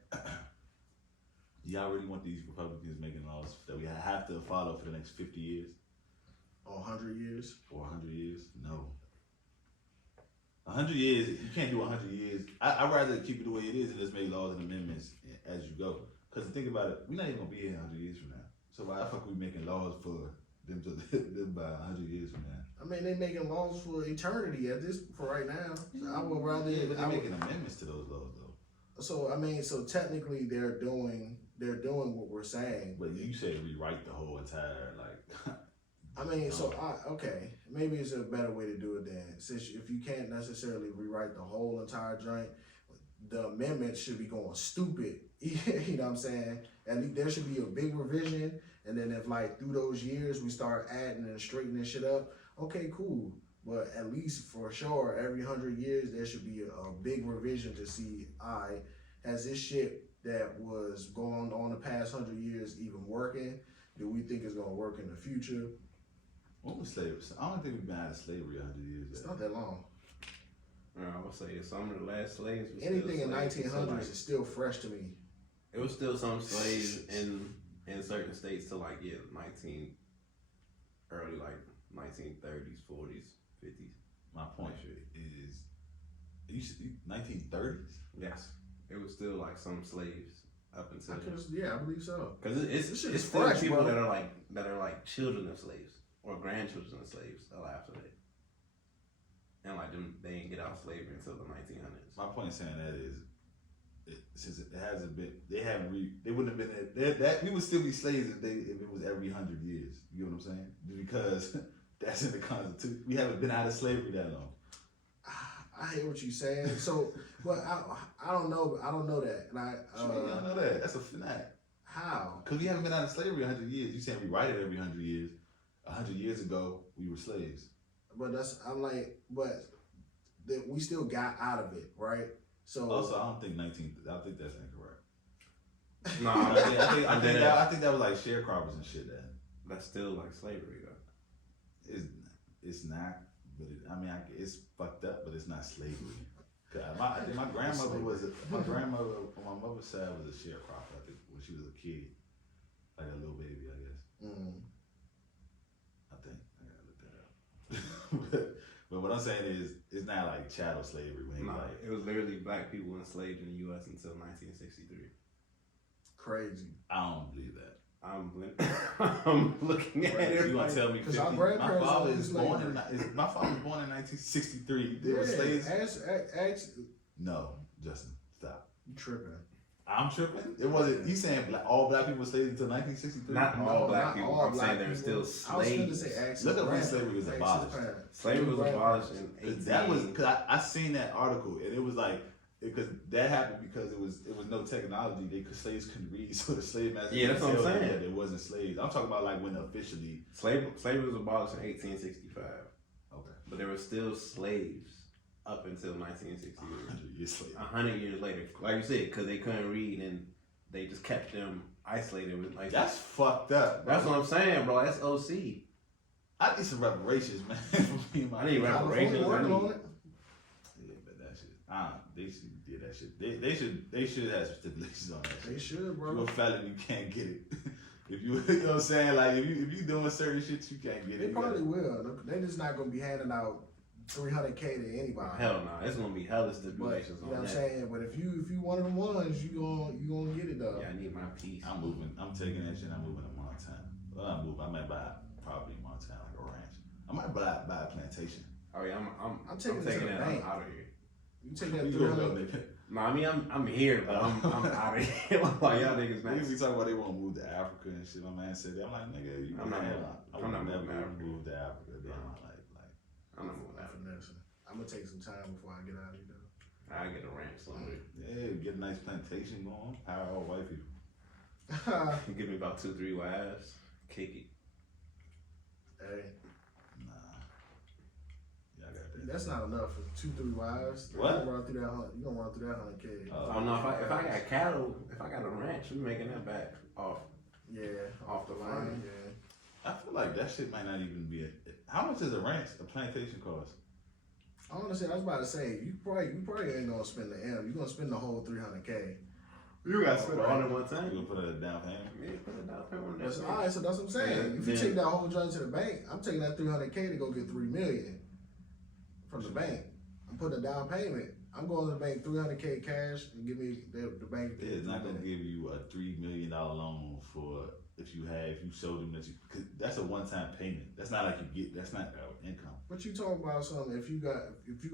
Y'all really want these Republicans making laws that we have to follow for the next 50 years? Or 100 years? Or 100 years? No. 100 years, you can't do 100 years. I'd rather keep it the way it is and just make laws and amendments as you go. Because think about it, we're not even going to be here 100 years from now. So why the fuck we making laws for them to live by 100 years from now? I mean, they making laws for eternity for right now. So I would rather. Yeah, but they're making amendments to those laws though. So I mean, so technically they're doing what we're saying. But you say rewrite the whole entire like. I mean, so okay, maybe it's a better way to do it then. Since if you can't necessarily rewrite the whole entire joint, the amendment should be going stupid. You know what I'm saying? At least there should be a big revision, and then if like through those years we start adding and straightening shit up, okay, cool. But at least for sure, every 100 years there should be a big revision to see, has this shit that was going on the past 100 years even working? Do we think it's gonna work in the future? When was slavery? I don't think we've been out of slavery 100 years. It's not that long. I would say some of the last slaves was Anything in still slaves. 1900s So, like, is still fresh to me. it was still some slaves in certain states to like early like 1930s, 40s, 50s. My point is, you should 1930s. Yes, it was still like some slaves up until I believe so. because This it's shit is still fresh, people bro. that are like children of slaves or grandchildren of slaves after that, and like them they didn't get out of slavery until the 1900s. My point in saying that is, since it hasn't been, they wouldn't have been that we would still be slaves if it was every 100 years. You know what I'm saying? Because that's in the Constitution. We haven't been out of slavery that long. I hear what you're saying. So, but I don't know. I don't know that. And I don't know that. That's a fact. How? Because we haven't been out of slavery 100 years. You saying we write it every 100 years. 100 years ago, we were slaves. But we still got out of it, right? So Also, I think that's incorrect. No, I think that was like sharecroppers and shit. that's still like slavery though. It's not, but it's fucked up, but it's not slavery. I think my grandmother on my mother's side was a sharecropper. I think when she was a kid, like a little baby, I guess. I think I gotta look that up. but what I'm saying is, it's not like chattel slavery. When It was literally black people enslaved in the U.S. until 1963. crazy. I don't believe that. I'm looking at it. You want to tell me 50? Our My grandparents father owned is born in 1963. There were slaves. Ask, No, Justin, stop. you tripping? I'm tripping. It wasn't. You saying all black people were slaves until 1963? Not all black not people. all I'm black saying there were people. still I was going to slaves. say ask Look his up when grandparents. slavery was Ask his abolished. parents. Slavery was Grandparents. abolished in 18. That was because I seen that article and it was like because that happened because it was no technology. Slaves couldn't read, so the slave masters. Yeah, that's what I'm saying. saying. It wasn't slaves. I'm talking about like when officially. Slavery was abolished in 1865. Okay. But there were still slaves up until 1963. 100 years later. 100 years later, like you said, because they couldn't read and they just kept them isolated. With like That's fucked up. Bro. That's what I'm saying, bro. That's OC. I need some reparations, man. I need reparations. Working on it. Yeah, but that shit. They should do that shit. They should have some stipulations on that shit. They should, If bro. you're a felon, you can't get it. If you know what I'm saying, like if you doing certain shit, you can't get it. They probably will. They're just not gonna be handing out $300K to anybody. Hell no, it's gonna be hella But stipulations you know on what I'm that. saying. But if you one of the ones, you gonna get it though. Yeah, I need my piece. I'm moving. I'm taking that shit. I'm moving to Montana. Well, I'm moving. I might buy property in Montana, like a ranch. I might buy a plantation. Oh yeah, I'm taking it to the that bank. out of here. You take that You go, 300. nigga. No, I mean I'm here, but I'm out of here. Like y'all niggas Niggas nice. be talking about they want to move to Africa and shit. My man said that. I'm like, nigga, you I'm not can moving. have- I I'm not would moving never to Africa. move to Africa. Then No. I'm like, I'm not moving out. I'm gonna take some time before I get out of here. I get a ranch somewhere. yeah, get a nice plantation going. Hire all white people. Though. Give me about 2-3 wives. Kick it. Hey, Nah. Yeah, I got that. that's not enough for 2-3 wives. What? You gonna run through that 100K. Oh no, if I got cattle, if I got a ranch, we making that back off. Yeah, Off the line. line. Yeah. I feel like that shit might not even be how much does a ranch, a plantation cost? Honestly, I was about to say you probably ain't gonna spend the M. You're gonna spend the whole 300K. You got to spend all all in one time. You gonna put a down payment? Yeah, put a down payment on That's, that. all right, so that's what I'm saying. Yeah, If you then- take that whole joint to the bank, I'm taking that $300K to go get $3 million from the bank. I'm putting a down payment. I'm going to the bank $300K cash and give me the bank. It's not gonna give you a $3 million loan for if you showed them that you, cause that's a one-time payment. That's not like you get. That's not income. But you talking about something? If you're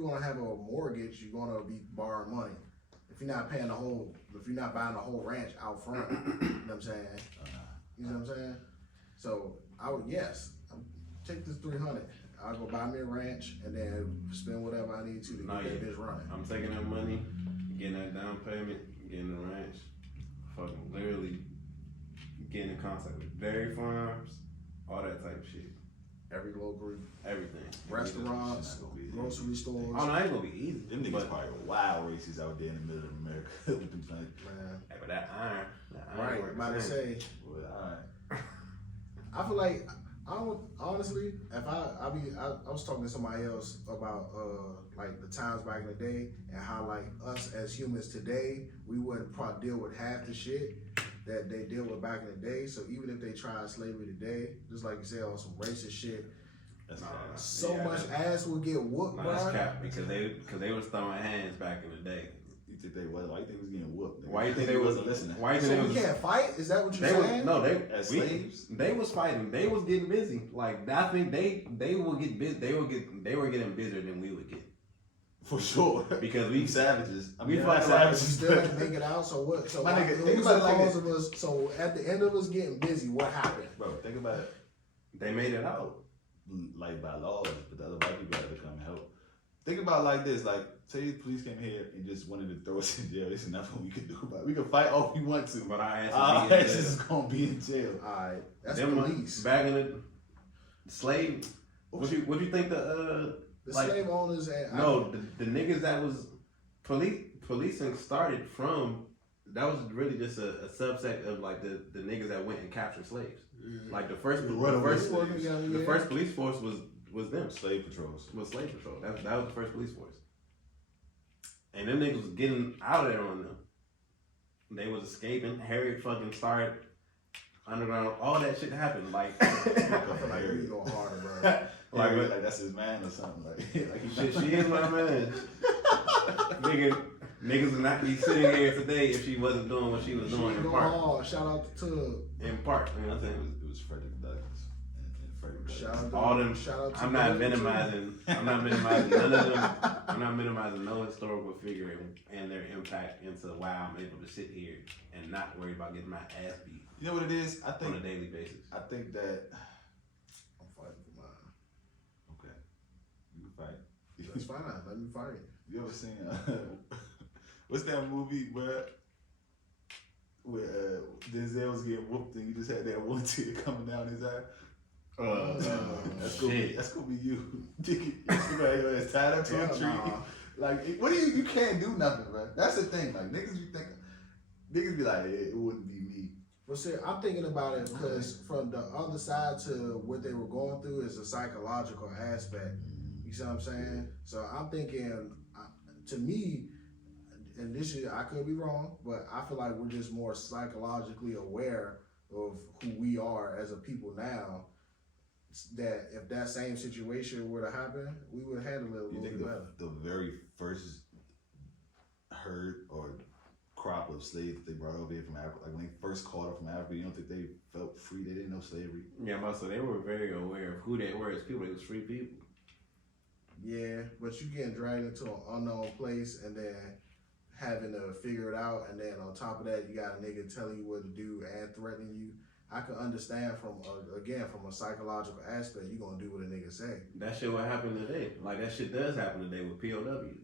gonna have a mortgage, you're gonna be borrowing money. If you're not paying if you're not buying the whole ranch out front, you know what I'm saying? You know what I'm saying? So take this 300. I'll go buy me a ranch and then spend whatever I need to get that bitch running. I'm taking that money, getting that down payment, getting the ranch, fucking literally getting in contact with dairy farms, all that type of shit. Every local Everything. restaurants, grocery stores. Oh no, it ain't gonna be easy. Them niggas but, probably wild racists out there in the middle of America with them things. Man, hey, but that iron right? works About to the same. say, Well, alright. I feel like I don't honestly. If I was talking to somebody else about like the times back in the day and how like us as humans today we wouldn't probably deal with half the shit that they deal with back in the day. So even if they tried slavery today, just like you said on some racist shit, That's so Yeah, much ass would get whooped, No, bro. that's cap because they was throwing hands back in the day. You think they was? Why you think they was getting whooped? Nigga? Why you think they wasn't was listening? Why you think So they we was? can't fight? Is that what you're They was saying? no, As slaves? they was fighting. They was getting busy. Like I think they would get busy. They were getting busier than we would get For sure. because We we savages. I we mean, fight not We savages. still have to make it out. So what? So My nigga, who's think the about it like cause this. of us? So at the end of us getting busy, what happened? Bro, think about it. they made it out. Like by laws, but the other white people had to come and help. Think about it like this: like, say the police came here and just wanted to throw us in jail. There's nothing we could do about it. We can fight all we want to, But our asses our be in asses is jail. gonna be in jail. All right, that's Them police. back in the slave. What you think the The like- slave owners and no the niggas that was policing started from that was really just a subset of like the niggas that went and captured slaves. Like the first police force was them. Slave patrols. Was slave patrol. That was the first police force. And them niggas was getting out of there on them. They was escaping. Harriet fucking started underground. All that shit happened. Like, I feel like we go harder, bro. Like that's his man or something. Like shit, she is my man. Niggas would not be sitting here today if she wasn't doing what she was doing in Go part. hard. Shout out to Tug. In part, you know I what I'm think saying? it was Frederick Douglass and Frederick Douglass. Shout out to All them. Shout out to I'm not Tug, too. minimizing. I'm not minimizing none of them. I'm not minimizing no historical figure and their impact into why I'm able to sit here and not worry about getting my ass beat You know what it is? I on think a daily basis. I think that I'm fighting for mine. okay, you can fight. That's fine. Let me fight. You ever seen what's that movie where Denzel was getting whooped and you just had that one tear coming down his eye? That's gonna be you. You got your ass tied up to a Hell tree. nah. Like, what do you can't do nothing, bro. That's the thing. Like niggas be like, it wouldn't be me. But see, I'm thinking about it because from the other side to what they were going through is a psychological aspect. You see what I'm saying? So I'm thinking, to me, and this is, I could be wrong, but I feel like we're just more psychologically aware of who we are as a people now. That if that same situation were to happen, we would handle it a You little think bit better. the very first herd or crop of slaves that they brought over here from Africa, like when they first caught up from Africa, you don't think they felt free? They didn't know slavery. Yeah, so they were very aware of who they were as people. They was free people. Yeah, but you getting dragged into an unknown place and then having to figure it out, and then on top of that, you got a nigga telling you what to do and threatening you. I can understand from a psychological aspect, you gonna do what a nigga say. That shit what happened today. Like that shit does happen today with POWs.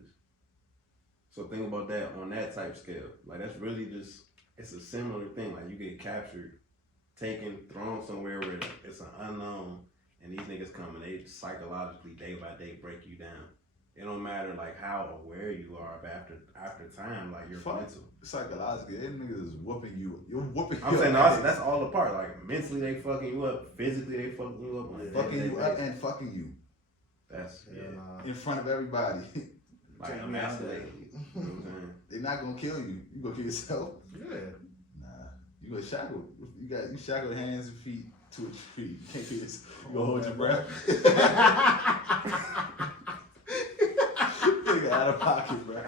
So think about that on that type scale. Like that's really just it's a similar thing. Like you get captured, taken, thrown somewhere where it's an unknown, and these niggas come and they psychologically day by day break you down. It don't matter like how aware you are, but after time, like you're mental. Psychologically, them niggas is whooping you. You're whooping. I'm saying that's all the part. Like mentally they fucking you up, physically they fucking you up. On a fucking day-to-day you up basis. and fucking you That's Yeah, nah. in front of everybody. like Take me out emasculate. You know what I'm saying? They're not gonna kill you. You gonna kill yourself? Yeah. Nah. You gonna shackle. You shackled hands and feet to a tree. You can't kill yourself. You gonna hold your breath. Nigga out of pocket, bro.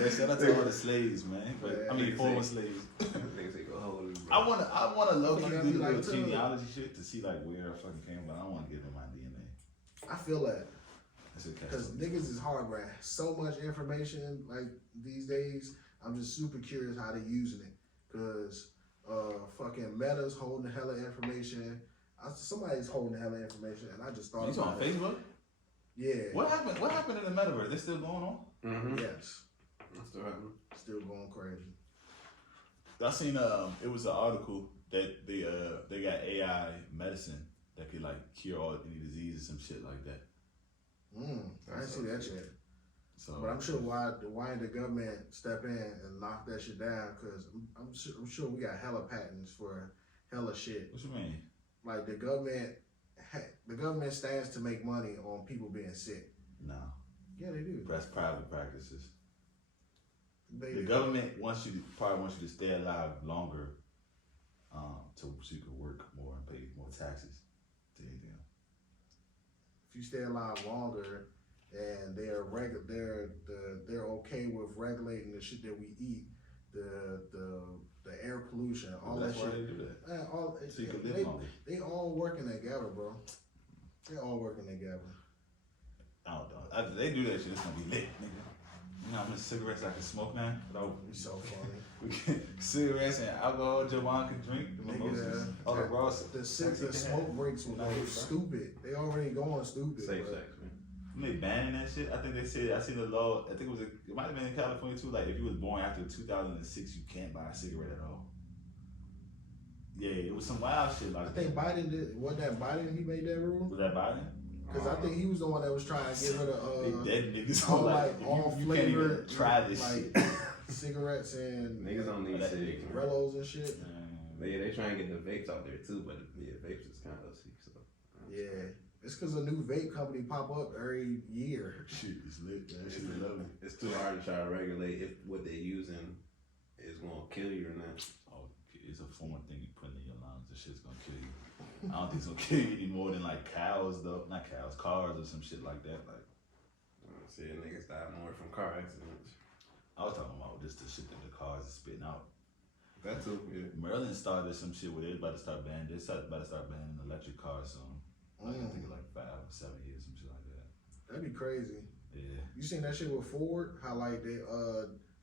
Yeah, shout out to all the slaves, man. But, I mean, former slaves. Niggas say go hold it. I wanna low key Like, do the like little too. genealogy shit to see like where I fucking came from. I don't want to give them my DNA. I feel that. That's a catch. Because niggas is hard, bro. So much information, like, these days. I'm just super curious how they using it. Because fucking Meta's holding hella information. Somebody's holding hella information, and I just thought You on about it. Facebook? Yeah. What happened? What happened in the metaverse? They still going on? Mm-hmm. Yes. That's still happening. Still going crazy. I seen it was an article that they got AI medicine that could like cure all any disease or some shit like that. I didn't see that yet. So, But I'm sure why didn't the government step in and knock that shit down? Because I'm sure we got hella patents for hella shit. What you mean? Like the government stands to make money on people being sick. No, Yeah, they do. that's private practices. They The do. government probably wants you to stay alive longer, so you can work more and pay more taxes to anything else. If you stay alive longer, and they're okay with regulating the shit that we eat, the air pollution, all That's that why shit. they do that. So you can live they, longer. they all working together, bro. They all working together. I don't know. After they do that shit, it's gonna be lit, nigga. You know how many cigarettes I can smoke now? It's so funny. We can cigarettes and alcohol Javon can drink. The Nigga, mimosas. All the raw The smoke breaks will go stupid. They already going stupid. Safe bro. sex, man. They banning that shit. I think they said I seen the law. I think it might have been in California too. Like if you was born after 2006, you can't buy a cigarette at all. Yeah, it was some wild shit like I think that. Biden did. Wasn't that Biden? He made that rule. Was that Biden? Because I think he was the one that was trying to get rid of They dead niggas. all Like all you can't even flavored try this like shit. cigarettes and Niggas don't need That- cigs, man. Rellos and shit. But yeah, they trying to get the vapes out there too, but yeah, vapes is kind of sick, so. Yeah, it's because a new vape company pop up every year. Shit is lit. That shit is lovely. It's too hard to try to regulate if what they're using is gonna kill you or not. Oh, it's a foreign thing you put in your lungs. This shit's gonna kill you. I don't think it's gonna kill you any more than like cows though. Not cows, cars or some shit like that. Like See, niggas die more from car accidents. I was talking about just the shit that the cars is spitting out. That too, yeah. Maryland started some shit where they about to start banning. About to start banning electric cars soon. Like, I think like 5 or 7 years, some shit like that. That'd be crazy. Yeah. You seen that shit with Ford? How like they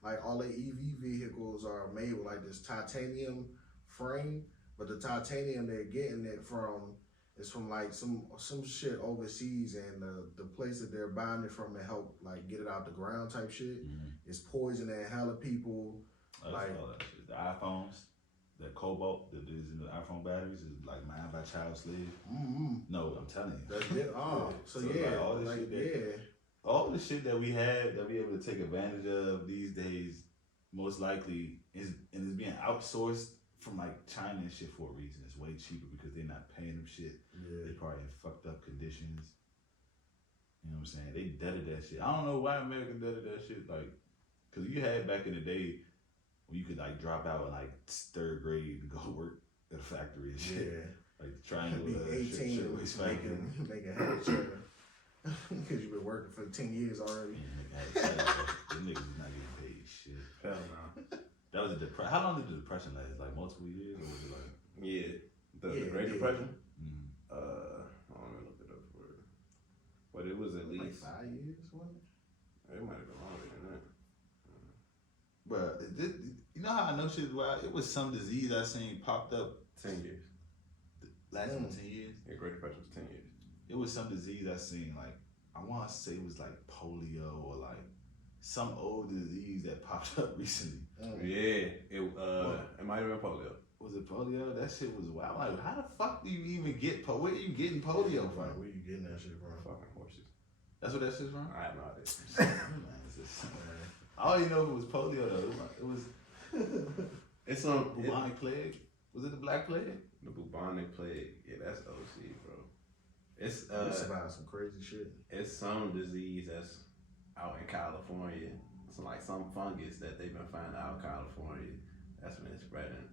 like all their EV vehicles are made with like this titanium frame, but the titanium they're getting it from is from like some shit overseas, and the place that they're buying it from to help like get it out the ground type shit is poisoning hella people. Like all that shit. The iPhones, the cobalt that is in the iPhone batteries is like mined by child slave. No, I'm telling you. that's it. Oh, so So, yeah, like, all this like shit that- all the shit that we have that we able to take advantage of these days, most likely is being outsourced from like China and shit for a reason. It's way cheaper because they're not paying them shit. yeah. They probably in fucked up conditions. You know what I'm saying? They deaded that shit. I don't know why America deaded that shit. Like, cause you had back in the day when you could like drop out in like 3rd grade and go work at a factory and shit. Yeah. Like the triangle Be 18 shirtwaist factory. making hella cheddar. Because you've been working for 10 years already. Them niggas is not getting paid shit. Hell no. That was a depression. How long did the depression last? Like multiple years, or was it like? Yeah. The Yeah, Great yeah. Depression? Mm. I don't know, look it up for it. But it was at Like least, 5 years, wasn't it? it might have been longer than that. But you know how I know shit is wild? It was some disease I seen popped up 10 years. last 10 years. Yeah, Great Depression was 10 years. It was some disease I seen, like, I want to say it was like polio or like some old disease that popped up recently. Yeah, it might have been polio. Was it polio? That shit was wild. I'm like, how the fuck do you even get polio? Where are you getting polio Like, from? where you getting that shit from? Fucking horses. That's what that shit's from? I have no idea. Man, it's just- I don't even know if it was polio though. It was It's some bubonic plague. Was it the black plague? the bubonic plague. Yeah, that's OC, bro. It's It's about some crazy shit. it's some disease that's out in California. It's like some fungus that they've been finding out in California. That's been spreading.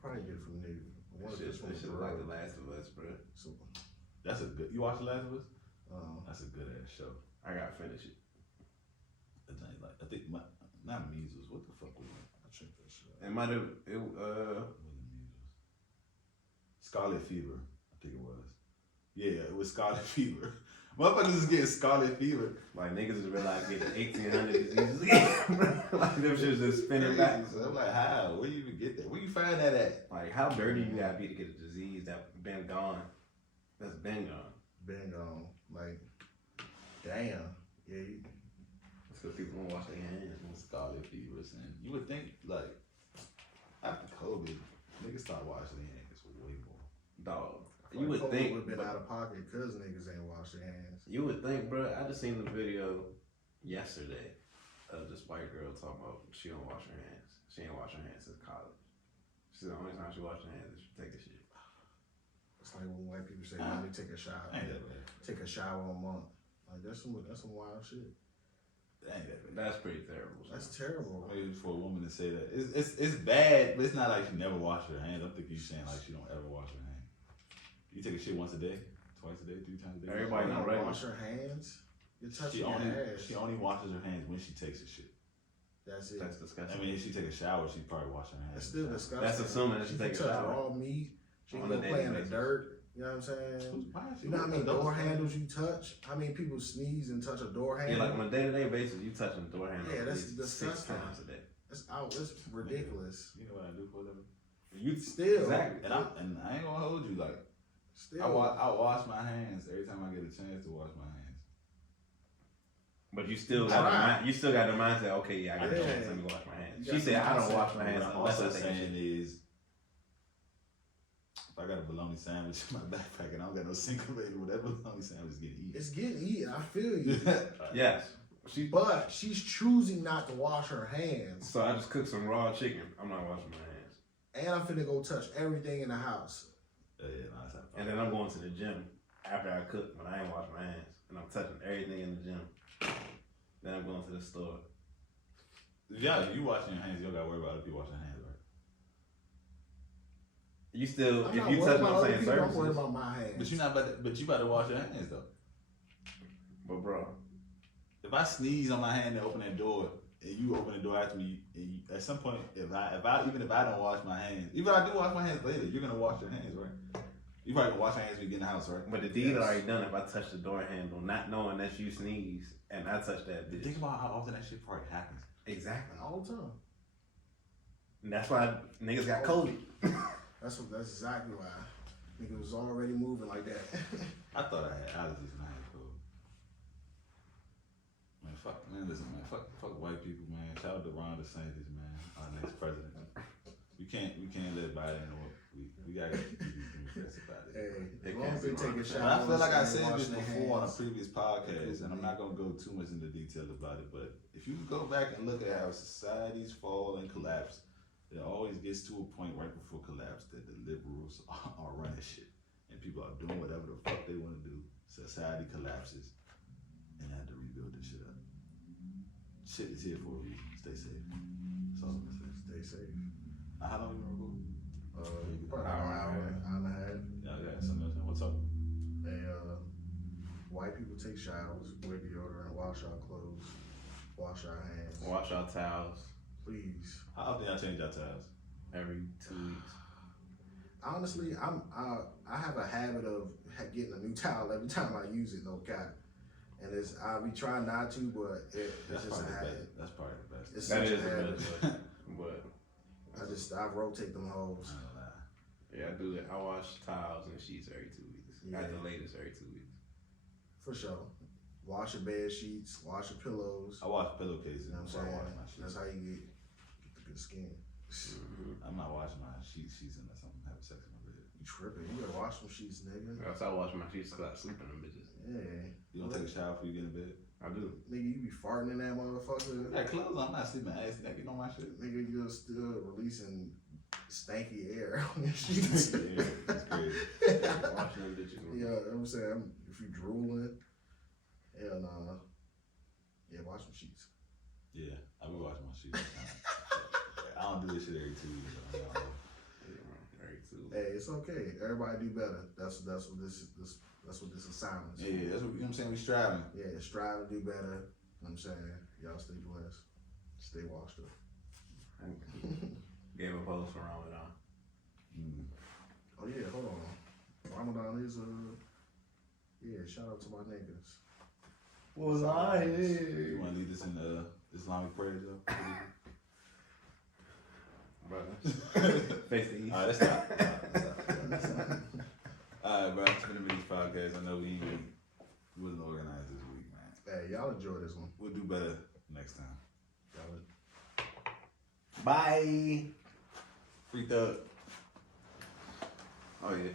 Probably get it from niggas. That shit like The Last of Us, bro. So, That's a good. You watch The Last of Us? um, That's a good ass show. I gotta finish it. I think not measles. What the fuck was it? I checked that shit. It might have. It wasn't measles. Scarlet fever. I think it was. Yeah, it was scarlet fever. Motherfuckers is getting scarlet fever. Like niggas is realizing getting 1800 diseases again. Like them shit's just spinning back. So I'm like, how? Where you even get that? Where you find that at? Like how dirty you gotta be to get a disease that's been gone. That's been gone. Been gone. Like, damn. Yeah. It's because people won't wash their hands. Scarlet fever, and you would think like after COVID, niggas start washing their hands way more. Dog. You would would think. have been out of pocket because niggas ain't wash their hands. You would think, bro. I just seen the video yesterday of this white girl talking about she don't wash her hands. She ain't wash her hands since college. She said the only time she washed her hands is she take a shit. It's like when white people say, "Let me take a shower." Ain't that bad. Take a shower a month. Like that's some wild shit. Ain't that bad. That's pretty terrible. That's terrible. Maybe for a woman to say that it's bad, but it's not like she never washed her hands. I'm thinking you saying like she don't ever wash her hands. You take a shit once a day, twice a day, 3 times a day. Everybody You not don't regular. wash her hands. You're She touching your ass. only washes her hands when she takes a shit. That's it. That's I disgusting. mean, if she take a shower, she probably wash her hands. That's still disgusting. That's assuming that she take a touch shower. raw meat. She On can a go daily play in the basis. dirt. You know what I'm saying? Why is she You know how many with those door things? handles you touch? How many people sneeze and touch a door Yeah, handle? like on a day-to-day basis, you touching the door handle Yeah, at that's least 6 disgusting. times a day. It's out. It's ridiculous. You know what I do for a living? You Still, exactly. And I ain't gonna hold you like still. I wash my hands every time I get a chance to wash my hands. But you still Try. got the mindset. Okay, yeah, I got a Yeah. chance. Let me wash my hands. You She got said, the I don't mindset. wash my hands What I'm unless I also take a saying shit. is, if I got a bologna sandwich in my backpack and I don't got no single baby, whatever bologna sandwich getting eaten. It's getting eaten. I feel you. Yes. But she's choosing not to wash her hands. So I just cooked some raw chicken. I'm not washing my hands. And I'm finna go touch everything in the house. Yeah, no, that's not And then I'm going to the gym after I cook when I ain't wash my hands. And I'm touching everything in the gym. Then I'm going to the store. Yeah, you washing your hands, you don't gotta worry about other people washing their hands, right? You still, I'm if not you worried touch about on other saying people, I'm worried surfaces. about my hands. But you not but you about to wash your hands though. But bro, If I sneeze on my hand and open that door, and you open the door after me, and you, at some point, if I even if I don't wash my hands, even if I do wash my hands later, you're gonna wash your hands, right? You probably gonna wash your hands when you get in the house, right? but the deed Yes. already done if I touch the door handle, not knowing that you sneeze and I touch that bitch. Think about how often that shit probably happens. Exactly. all the time. And that's why niggas got COVID. That's exactly why. Nigga was already moving like that. I thought I had allergies when I had COVID. Man, listen, man, fuck white people, man. Shout out to Ron DeSantis, man, our next president. We can't let Biden know we gotta keep these Democrats about it. Hey, It as long can't as they be take a wrong. shower. And I feel like I and said wash this their before on a hands. previous podcast, and I'm not gonna go too much into detail about it, but if you go back and look at how societies fall and collapse, it always gets to a point right before collapse that the liberals are running shit. And people are doing whatever the fuck they want to do. Society collapses and they have to rebuild this shit up. Shit is here for a reason. Stay safe. That's all I'm gonna say. Stay safe. How long you been recording? Probably an hour and a half. Yeah, something else. What's up? And white people take showers, wear deodorant, wash our clothes, wash our hands. Wash our towels Please. How often y'all change your towels? every 2 weeks. Honestly, I have a habit of getting a new towel every time I use it. No cap. And I be trying not to, but it's That's just a probably the habit. best. That's probably the best. It's That such is a the habit. best way. But I rotate them hoes. I ain't gonna lie. yeah, I do it. I wash towels and sheets every 2 weeks. Yeah. At the latest, every 2 weeks. For sure. Wash your bed sheets, wash your pillows. I wash pillowcases You know what I'm before I saying? wash my sheets. That's how you get the good skin. I'm not washing my sheets unless I'm having sex in my bed. You tripping. You gotta wash some sheets, nigga. Else I wash my sheets because I sleep in them bitches. Yeah. You don't take a shower before you get in bed? I do. Nigga, you be farting in that motherfucker. I got clothes on, I'm not sleeping ass naked on my shit. Nigga, you're still releasing stanky air on your sheets. Yeah, that's crazy. Washing them bitches. Yeah, I'm saying, if you drooling, Hell no. Yeah, wash some sheets. Yeah, I be watching my shit. I don't do this shit every 2 weeks. Very too. Hey, it's okay. Everybody do better. That's what this assignment is. Yeah, that's what, you know what I'm saying. We striving. Yeah, strive to do better. You know what I'm saying? Y'all stay blessed. Stay washed up. Gave a post for Ramadan. Oh yeah, hold on. Ramadan is yeah, shout out to my niggas. Was You want to lead us in the Islamic prayers, though? brother? Face the east. All right, let's stop. All right, bro. It's been a Middies podcast. I know we wasn't organized this week, man. Hey, y'all enjoy this one. We'll do better next time. Y'all Bye. Free thug. Oh yeah.